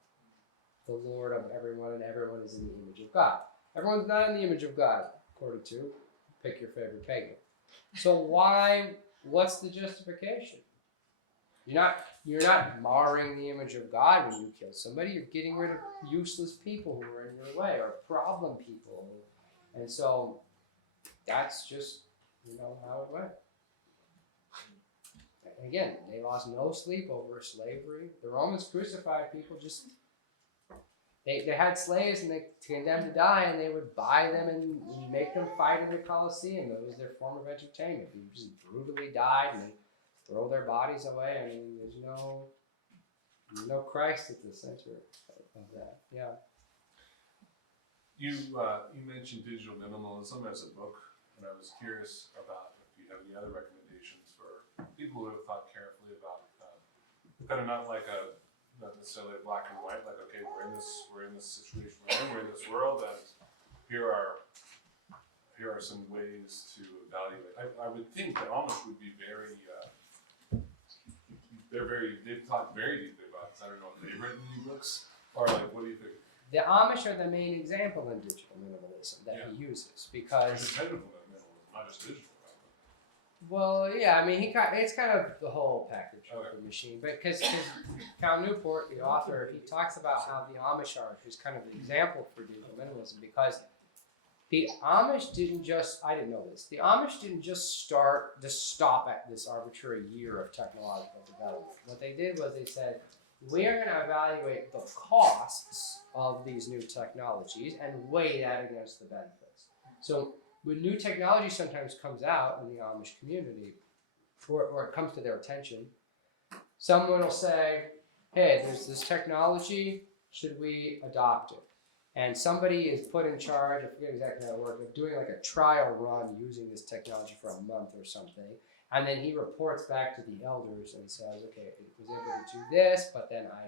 the Lord of everyone and everyone is in the image of God. Everyone's not in the image of God, according to, pick your favorite pagan. So what's the justification? You're not marring the image of God when you kill somebody. You're getting rid of useless people who are in your way or problem people. And so that's just, how it went. And again, they lost no sleep over slavery. The Romans crucified people just... They had slaves and they condemned to die, and they would buy them and make them fight in the Colosseum. That was their form of entertainment. People just brutally died and they throw their bodies away. I mean, there's no Christ at the center of that. Yeah. You mentioned digital minimalism as a book, and I was curious about if you have any other recommendations for people who have thought carefully about kind of not necessarily black and white, like, okay, we're in this situation we're in this world, and here are some ways to evaluate. I would think that Amish would be they've thought very deeply about this. I don't know if they've written any books, or like, what do you think? The Amish are the main example in digital minimalism that he uses because... It's technical minimalism, not just digital. Well, yeah, I mean, it's kind of the whole package of the machine. But because Cal Newport, the author, he talks about how the Amish are just kind of the example for digital minimalism, because the Amish didn't just, I didn't know this, the Amish didn't just stop at this arbitrary year of technological development. What they did was they said, we're going to evaluate the costs of these new technologies and weigh that against the benefits. So when new technology sometimes comes out in the Amish community, or it comes to their attention, someone will say, hey, there's this technology, should we adopt it? And somebody is put in charge, I forget exactly how it works, of doing like a trial run using this technology for a month or something. And then he reports back to the elders and says, okay, it was able to do this, but then I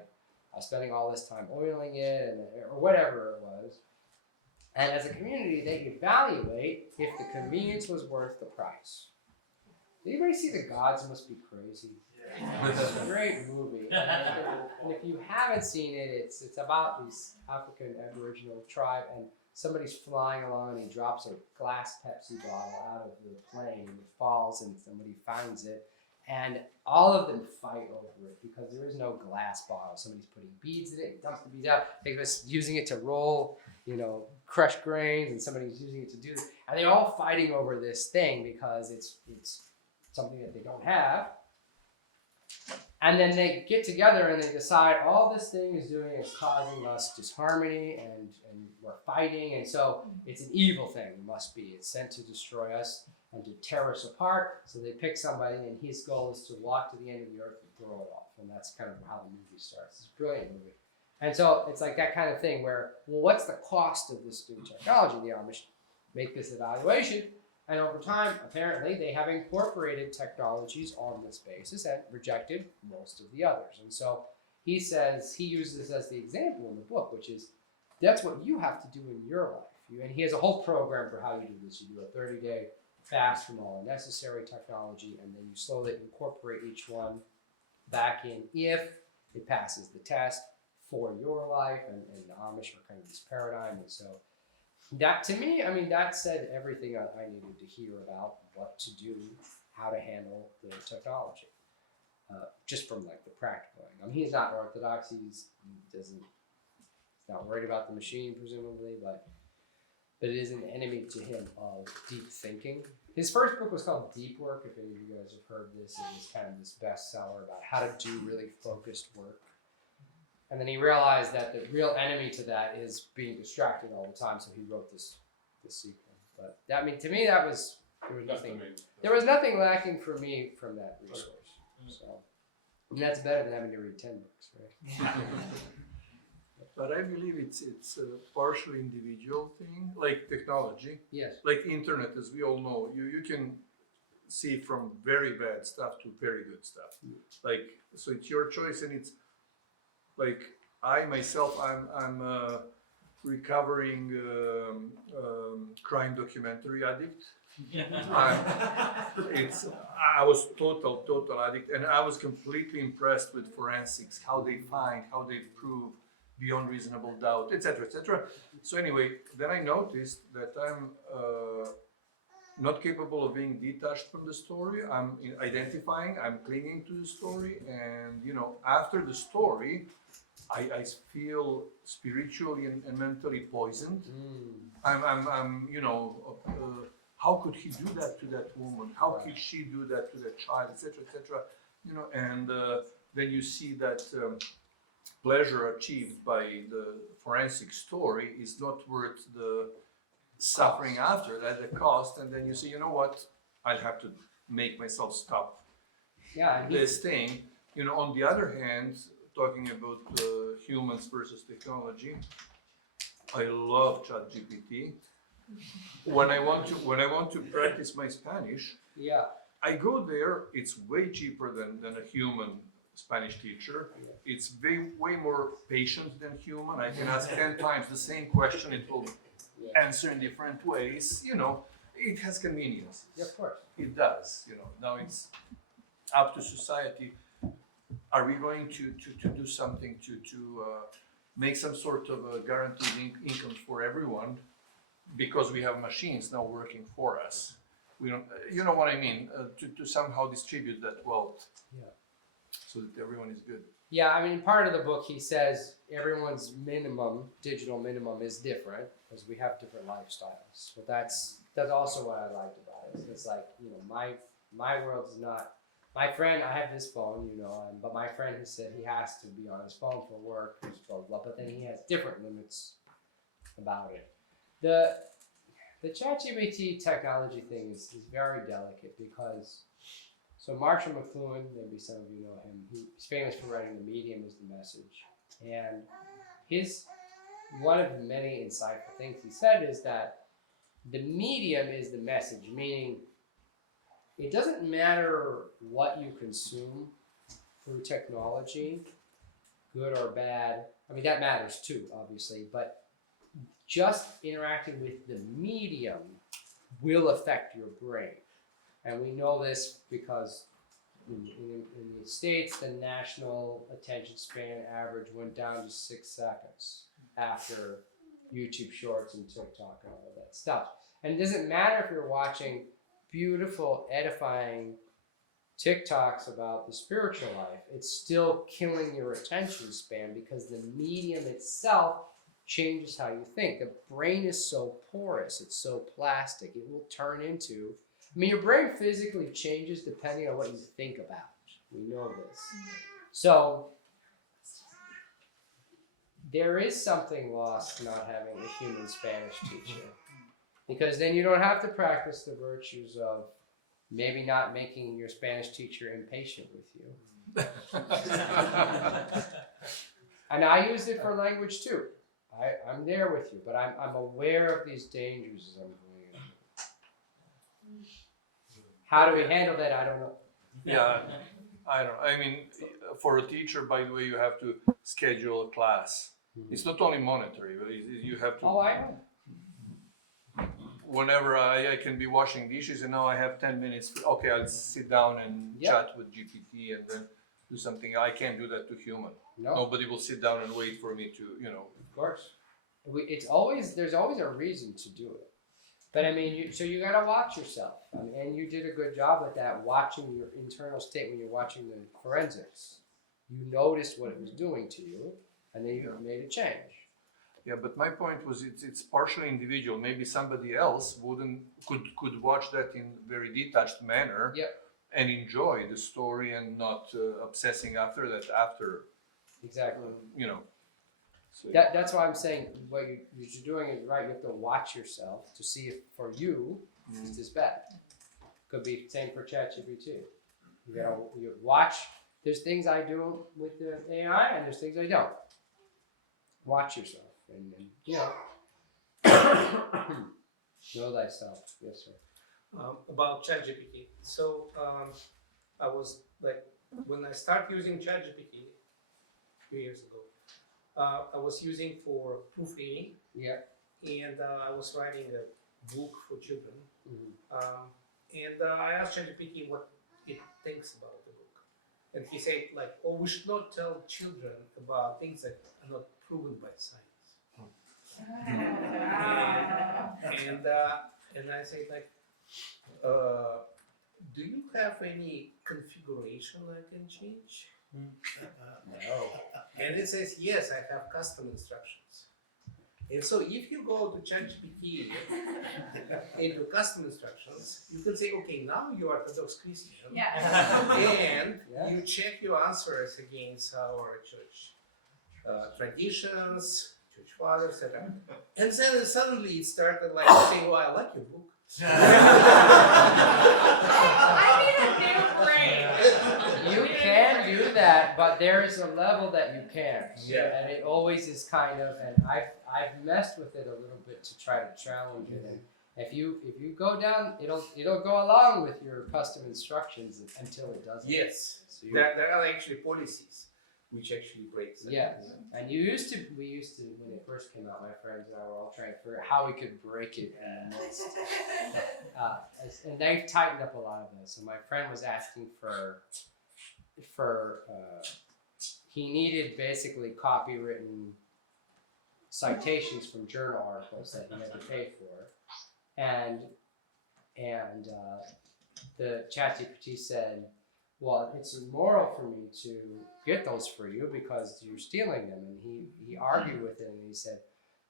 was spending all this time oiling it, or whatever it was. And as a community, they evaluate if the convenience was worth the price. Did anybody see The Gods Must Be Crazy? Yeah. It's a great movie. And if you haven't seen it, it's about this African Aboriginal tribe, and somebody's flying along and he drops a glass Pepsi bottle out of the plane and it falls and somebody finds it. And all of them fight over it because there is no glass bottle. Somebody's putting beads in it, he dumps the beads out, they're using it to roll, crushed grains, and somebody's using it to do this. And they're all fighting over this thing because it's something that they don't have. And then they get together and they decide all this thing is doing is causing us disharmony and we're fighting. And so it's an evil thing, it must be. It's sent to destroy us and to tear us apart. So they pick somebody and his goal is to walk to the end of the earth and throw it off. And that's kind of how the movie starts. It's a brilliant movie. And so it's like that kind of thing where, well, what's the cost of this new technology? The Amish make this evaluation. And over time, apparently, they have incorporated technologies on this basis and rejected most of the others. And so he says, he uses this as the example in the book, which is, that's what you have to do in your life. And he has a whole program for how you do this. You do a 30-day fast from all unnecessary technology, and then you slowly incorporate each one back in if it passes the test for your life. And the Amish are kind of this paradigm. And so that, to me, I mean, that said everything I needed to hear about what to do, how to handle the technology, just from like the practical end. I mean, he's not Orthodox. He's not worried about the machine, presumably, but it is an enemy to him of deep thinking. His first book was called Deep Work. If any of you guys have heard this, it was kind of this bestseller about how to do really focused work. And then he realized that the real enemy to that is being distracted all the time, so he wrote this sequel. But I mean, to me, there was That's the nothing. main. There was nothing lacking for me from that resource. So, and that's better than having to read 10 books, right? But I believe it's a partially individual thing, like technology, Yes. like internet, as we all know. You can see from very bad stuff to very good stuff. Like, so it's your choice, and it's like I myself, I'm a recovering crime documentary addict. I was total addict, and I was completely impressed with forensics, how they find, how they prove beyond reasonable doubt, etc., etc. So anyway, then I noticed that I'm not capable of being detached from the story. I'm identifying, I'm clinging to the story, and after the story, I feel spiritually and mentally poisoned. I'm how could he do that to that woman? How could she do that to that child, etc., etc. And then you see that pleasure achieved by the forensic story is not worth the suffering after that, the cost. And then you say, you know what? I'll have to make myself stop this thing. On the other hand, talking about humans versus technology, I love ChatGPT. When I want to practice my Spanish, I go there. It's way cheaper than a human Spanish teacher. It's way more patient than human. I can ask 10 times the same question. It will answer in different ways. It has convenience. Yeah, of course. It does. Now it's up to society. Are we going to do something to make some sort of a guaranteed income for everyone? Because we have machines now working for us. We don't, you know what I mean? To somehow distribute that wealth. So that everyone is good. Yeah, I mean, part of the book he says everyone's digital minimum is different because we have different lifestyles. But that's also what I liked about it. It's like, my world is not, my friend, I have this phone, but my friend has said he has to be on his phone for work, blah, blah, blah, but then he has different limits about it. The ChatGPT technology thing is very delicate because, so Marshall McLuhan, maybe some of you know him, he's famous for writing The Medium is the Message. And one of the many insightful things he said is that the medium is the message, meaning it doesn't matter what you consume through technology, good or bad. I mean, that matters too, obviously, but just interacting with the medium will affect your brain. And we know this because in the States, the national attention span average went down to 6 seconds after YouTube Shorts and TikTok and all of that stuff. And it doesn't matter if you're watching beautiful, edifying TikToks about the spiritual life, it's still killing your attention span because the medium itself changes how you think. The brain is so porous, it's so plastic, it will turn into, your brain physically changes depending on what you think about. We know this. So there is something lost not having a human Spanish teacher, because then you don't have to practice the virtues of maybe not making your Spanish teacher impatient with you. And I use it for language too. I'm there with you, but I'm aware of these dangers as I'm going in. How do we handle that? I don't know. Yeah, I don't know. I mean, for a teacher, by the way, you have to schedule a class. It's not only monetary, but you have to. Oh, I know. Whenever I can be washing dishes and now I have 10 minutes, okay, I'll sit down and chat with GPT and then do something. I can't do that to human. No. Nobody will sit down and wait for me to, Of course. There's always a reason to do it. But I mean, so you gotta watch yourself. And you did a good job with that, watching your internal state when you're watching the forensics. You noticed what it was doing to you, and then you made a change. Yeah, but my point was it's partially individual. Maybe somebody else could watch that in very detached manner and enjoy the story and not obsessing after that. Exactly. That's why I'm saying what you're doing is right. You have to watch yourself to see if for you is this bad. Could be same for ChatGPT. You watch. There's things I do with the AI, and there's things I don't. Watch yourself, and know thyself. Yes, sir. About ChatGPT. So I was like, when I started using ChatGPT 2 years ago, I was using for proofreading. Yeah. And I was writing a book for children. Mm-hmm. And I asked ChatGPT what it thinks about the book. And he said, like, oh, we should not tell children about things that are not proven by science. And I said, like, do you have any configuration I can change? No. And it says, yes, I have custom instructions. And so if you go to ChatGPT into custom instructions, you can say, okay, now you're Orthodox Christian. And you check your answers against our church traditions, church fathers, etc. And then suddenly it started like saying, oh, I like your book. I need a new brain. You can do that, but there is a level that you can't. Yeah. And it always is kind of, and I've messed with it a little bit to try to challenge it. And if you go down, it'll go along with your custom instructions until it doesn't. Yes. So There are actually policies which actually breaks that. Yeah. And we used to, when it first came out, my friends and I were all trying to figure out how we could break it in the midst. And they've tightened up a lot of this. So my friend was asking for he needed basically copywritten citations from journal articles that he had to pay for. And the ChatGPT said, well, it's immoral for me to get those for you because you're stealing them. And he argued with it and he said,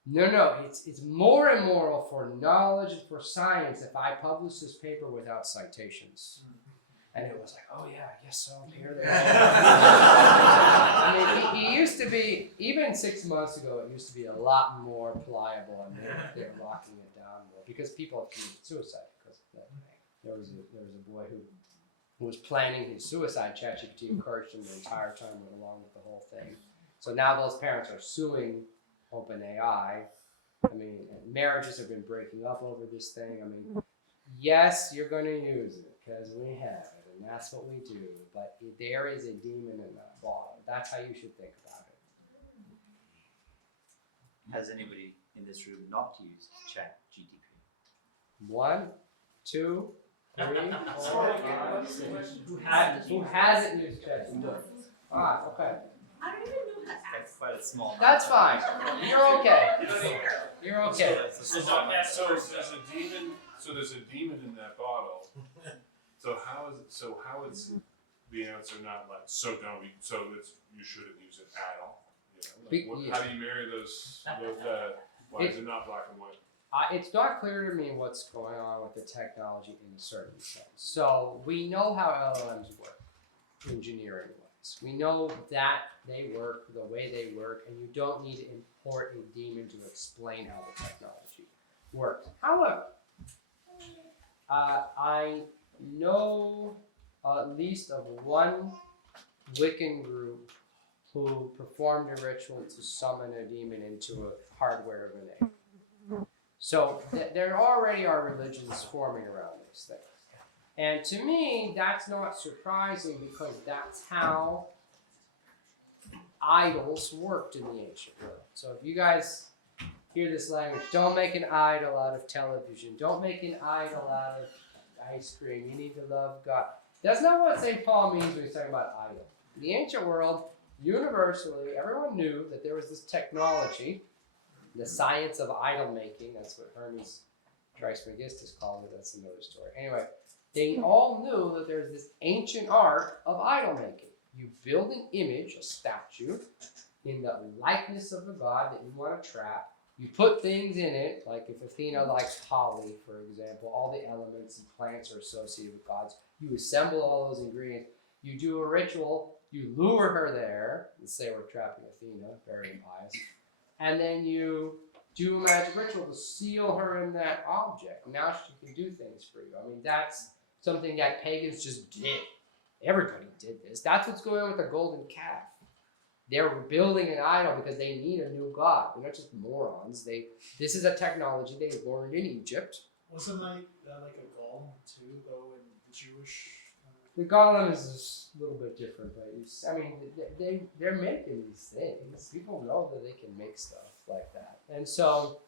no, it's more immoral for knowledge and for science if I publish this paper without citations. And it was like, oh yeah, I guess so, here they are. I mean, he used to be, even 6 months ago, it used to be a lot more pliable and they're locking it down more because people have committed suicide because of that. There was a boy who was planning his suicide. ChatGPT encouraged him the entire time, went along with the whole thing. So now those parents are suing OpenAI. I mean, marriages have been breaking up over this thing. I mean, yes, you're going to use it because we have it, and that's what we do. But there is a demon in that bottle. That's how you should think about it. Has anybody in this room not used ChatGPT? 1, 2, 3, 4, 5, 6. Who hasn't used ChatGPT? Ah, okay. I don't even know how to ask. That's quite a small. That's fine. You're okay. You're okay. So there's a demon in that bottle. So how is the answer not like you shouldn't use it at all? You know, how do you marry those? Why is it not black and white? It's not clear to me what's going on with the technology in a certain sense. So we know how LLMs work, engineering-wise. We know that they work the way they work, and you don't need to import a daemon to explain how the technology works. However, I know at least of one Wiccan group who performed a ritual to summon a demon into a hardware of an egg. So there already are religions forming around these things. And to me, that's not surprising because that's how idols worked in the ancient world. So if you guys hear this language, don't make an idol out of television. Don't make an idol out of ice cream. You need to love God. That's not what St. Paul means when he's talking about idol. In the ancient world, universally, everyone knew that there was this technology, the science of idol making. That's what Hermes Trismegistus called it. That's another story. Anyway, they all knew that there's this ancient art of idol making. You build an image, a statue, in the likeness of a god that you want to trap. You put things in it, like if Athena likes holly, for example, all the elements and plants are associated with gods. You assemble all those ingredients. You do a ritual. You lure her there. Let's say we're trapping Athena, very impious. and then you do a magic ritual to seal her in that object. Now she can do things for you. I mean, that's something that pagans just did. Everybody did this. That's what's going on with the golden calf. They're building an idol because they need a new god. They're not just morons. This is a technology they learned in Egypt. Wasn't like a golem too, though, in the Jewish? The golem is a little bit different, but I mean, they're making these things. People know that they can make stuff like that. And so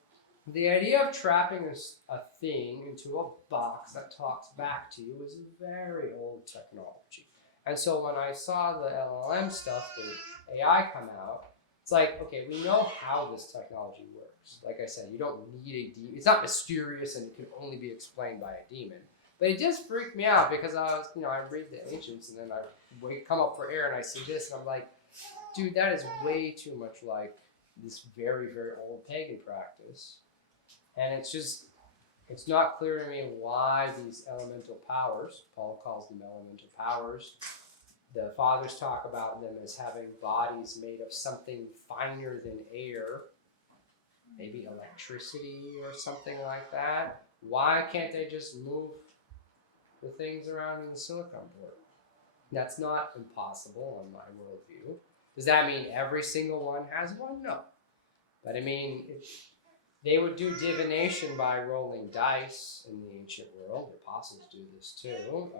the idea of trapping a thing into a box that talks back to you is a very old technology. And so when I saw the LLM stuff, the AI come out, it's like, okay, we know how this technology works. Like I said, you don't need a demon. It's not mysterious and it can only be explained by a demon. But it just freaked me out because I read the ancients and then I come up for air and I see this and I'm like, dude, that is way too much like this very, very old pagan practice. And it's not clear to me why these elemental powers, Paul calls them elemental powers, the fathers talk about them as having bodies made of something finer than air, maybe electricity or something like that. Why can't they just move the things around in the silicon board? That's not impossible on my worldview. Does that mean every single one has one? No. But I mean, they would do divination by rolling dice in the ancient world. The apostles do this too.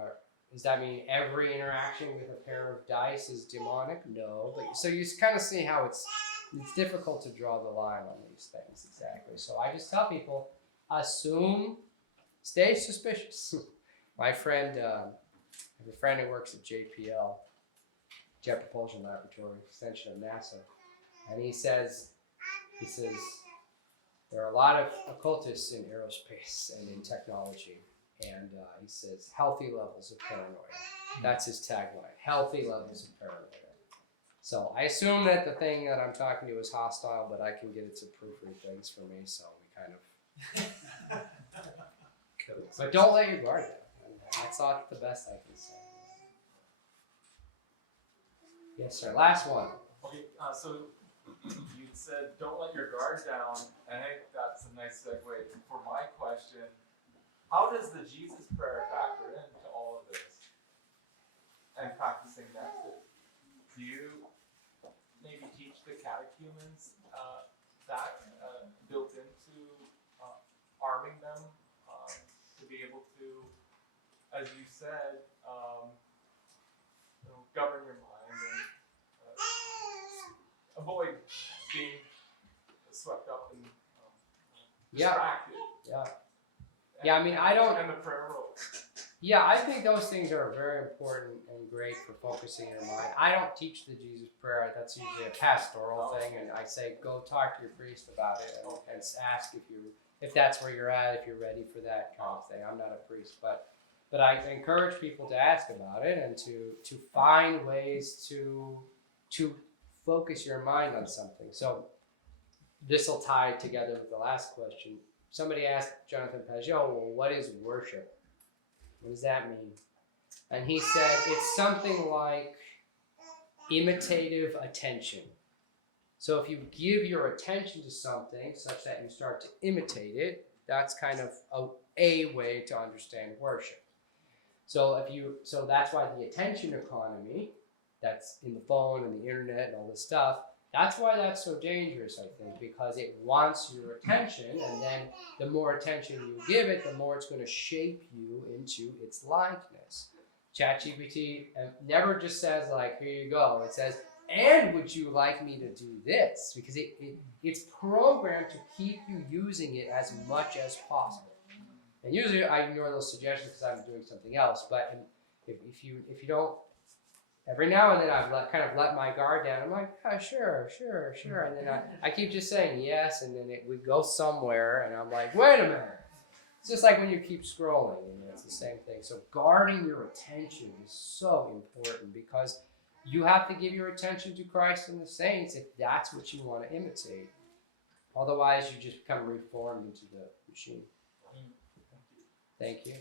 Does that mean every interaction with a pair of dice is demonic? No. But so you kind of see how it's difficult to draw the line on these things exactly. So I just tell people, assume, stay suspicious. My friend, I have a friend who works at JPL, Jet Propulsion Laboratory, extension of NASA, and he says there are a lot of occultists in aerospace and in technology, and he says healthy levels of paranoia. That's his tagline, healthy levels of paranoia. So I assume that the thing that I'm talking to is hostile, but I can get it to proofread things for me, so we kind of... But don't let your guard down. That's not the best I can say. Yes, sir. Last one. Okay, so you said don't let your guard down, and I think that's a nice segue for my question. How does the Jesus prayer factor into all of this and practicing next? Do you maybe teach the catechumens that built into arming them to be able to, as you said, govern your mind and avoid being swept up and distracted? Yeah, I mean, I don't... And the prayer roll. Yeah, I think those things are very important and great for focusing your mind. I don't teach the Jesus prayer. That's usually a pastoral thing, and I say go talk to your priest about it and ask if that's where you're at, if you're ready for that kind of thing. I'm not a priest, but I encourage people to ask about it and to find ways to focus your mind on something. So this will tie together with the last question. Somebody asked Jonathan Pageau, well, what is worship? What does that mean? And he said it's something like imitative attention. So if you give your attention to something such that you start to imitate it, that's kind of a way to understand worship. So that's why the attention economy that's in the phone and the internet and all this stuff, that's why that's so dangerous, I think, because it wants your attention, and then the more attention you give it, the more it's going to shape you into its likeness. ChatGPT never just says, like, here you go. It says, and would you like me to do this? Because it's programmed to keep you using it as much as possible. And usually I ignore those suggestions because I'm doing something else, but if you don't, every now and then I've let my guard down. I'm like, oh, sure. And then I keep just saying yes, and then we go somewhere, and I'm like, wait a minute. It's just like when you keep scrolling, and it's the same thing. So guarding your attention is so important because you have to give your attention to Christ and the saints if that's what you want to imitate. Otherwise, you just become reformed into the machine. Thank you.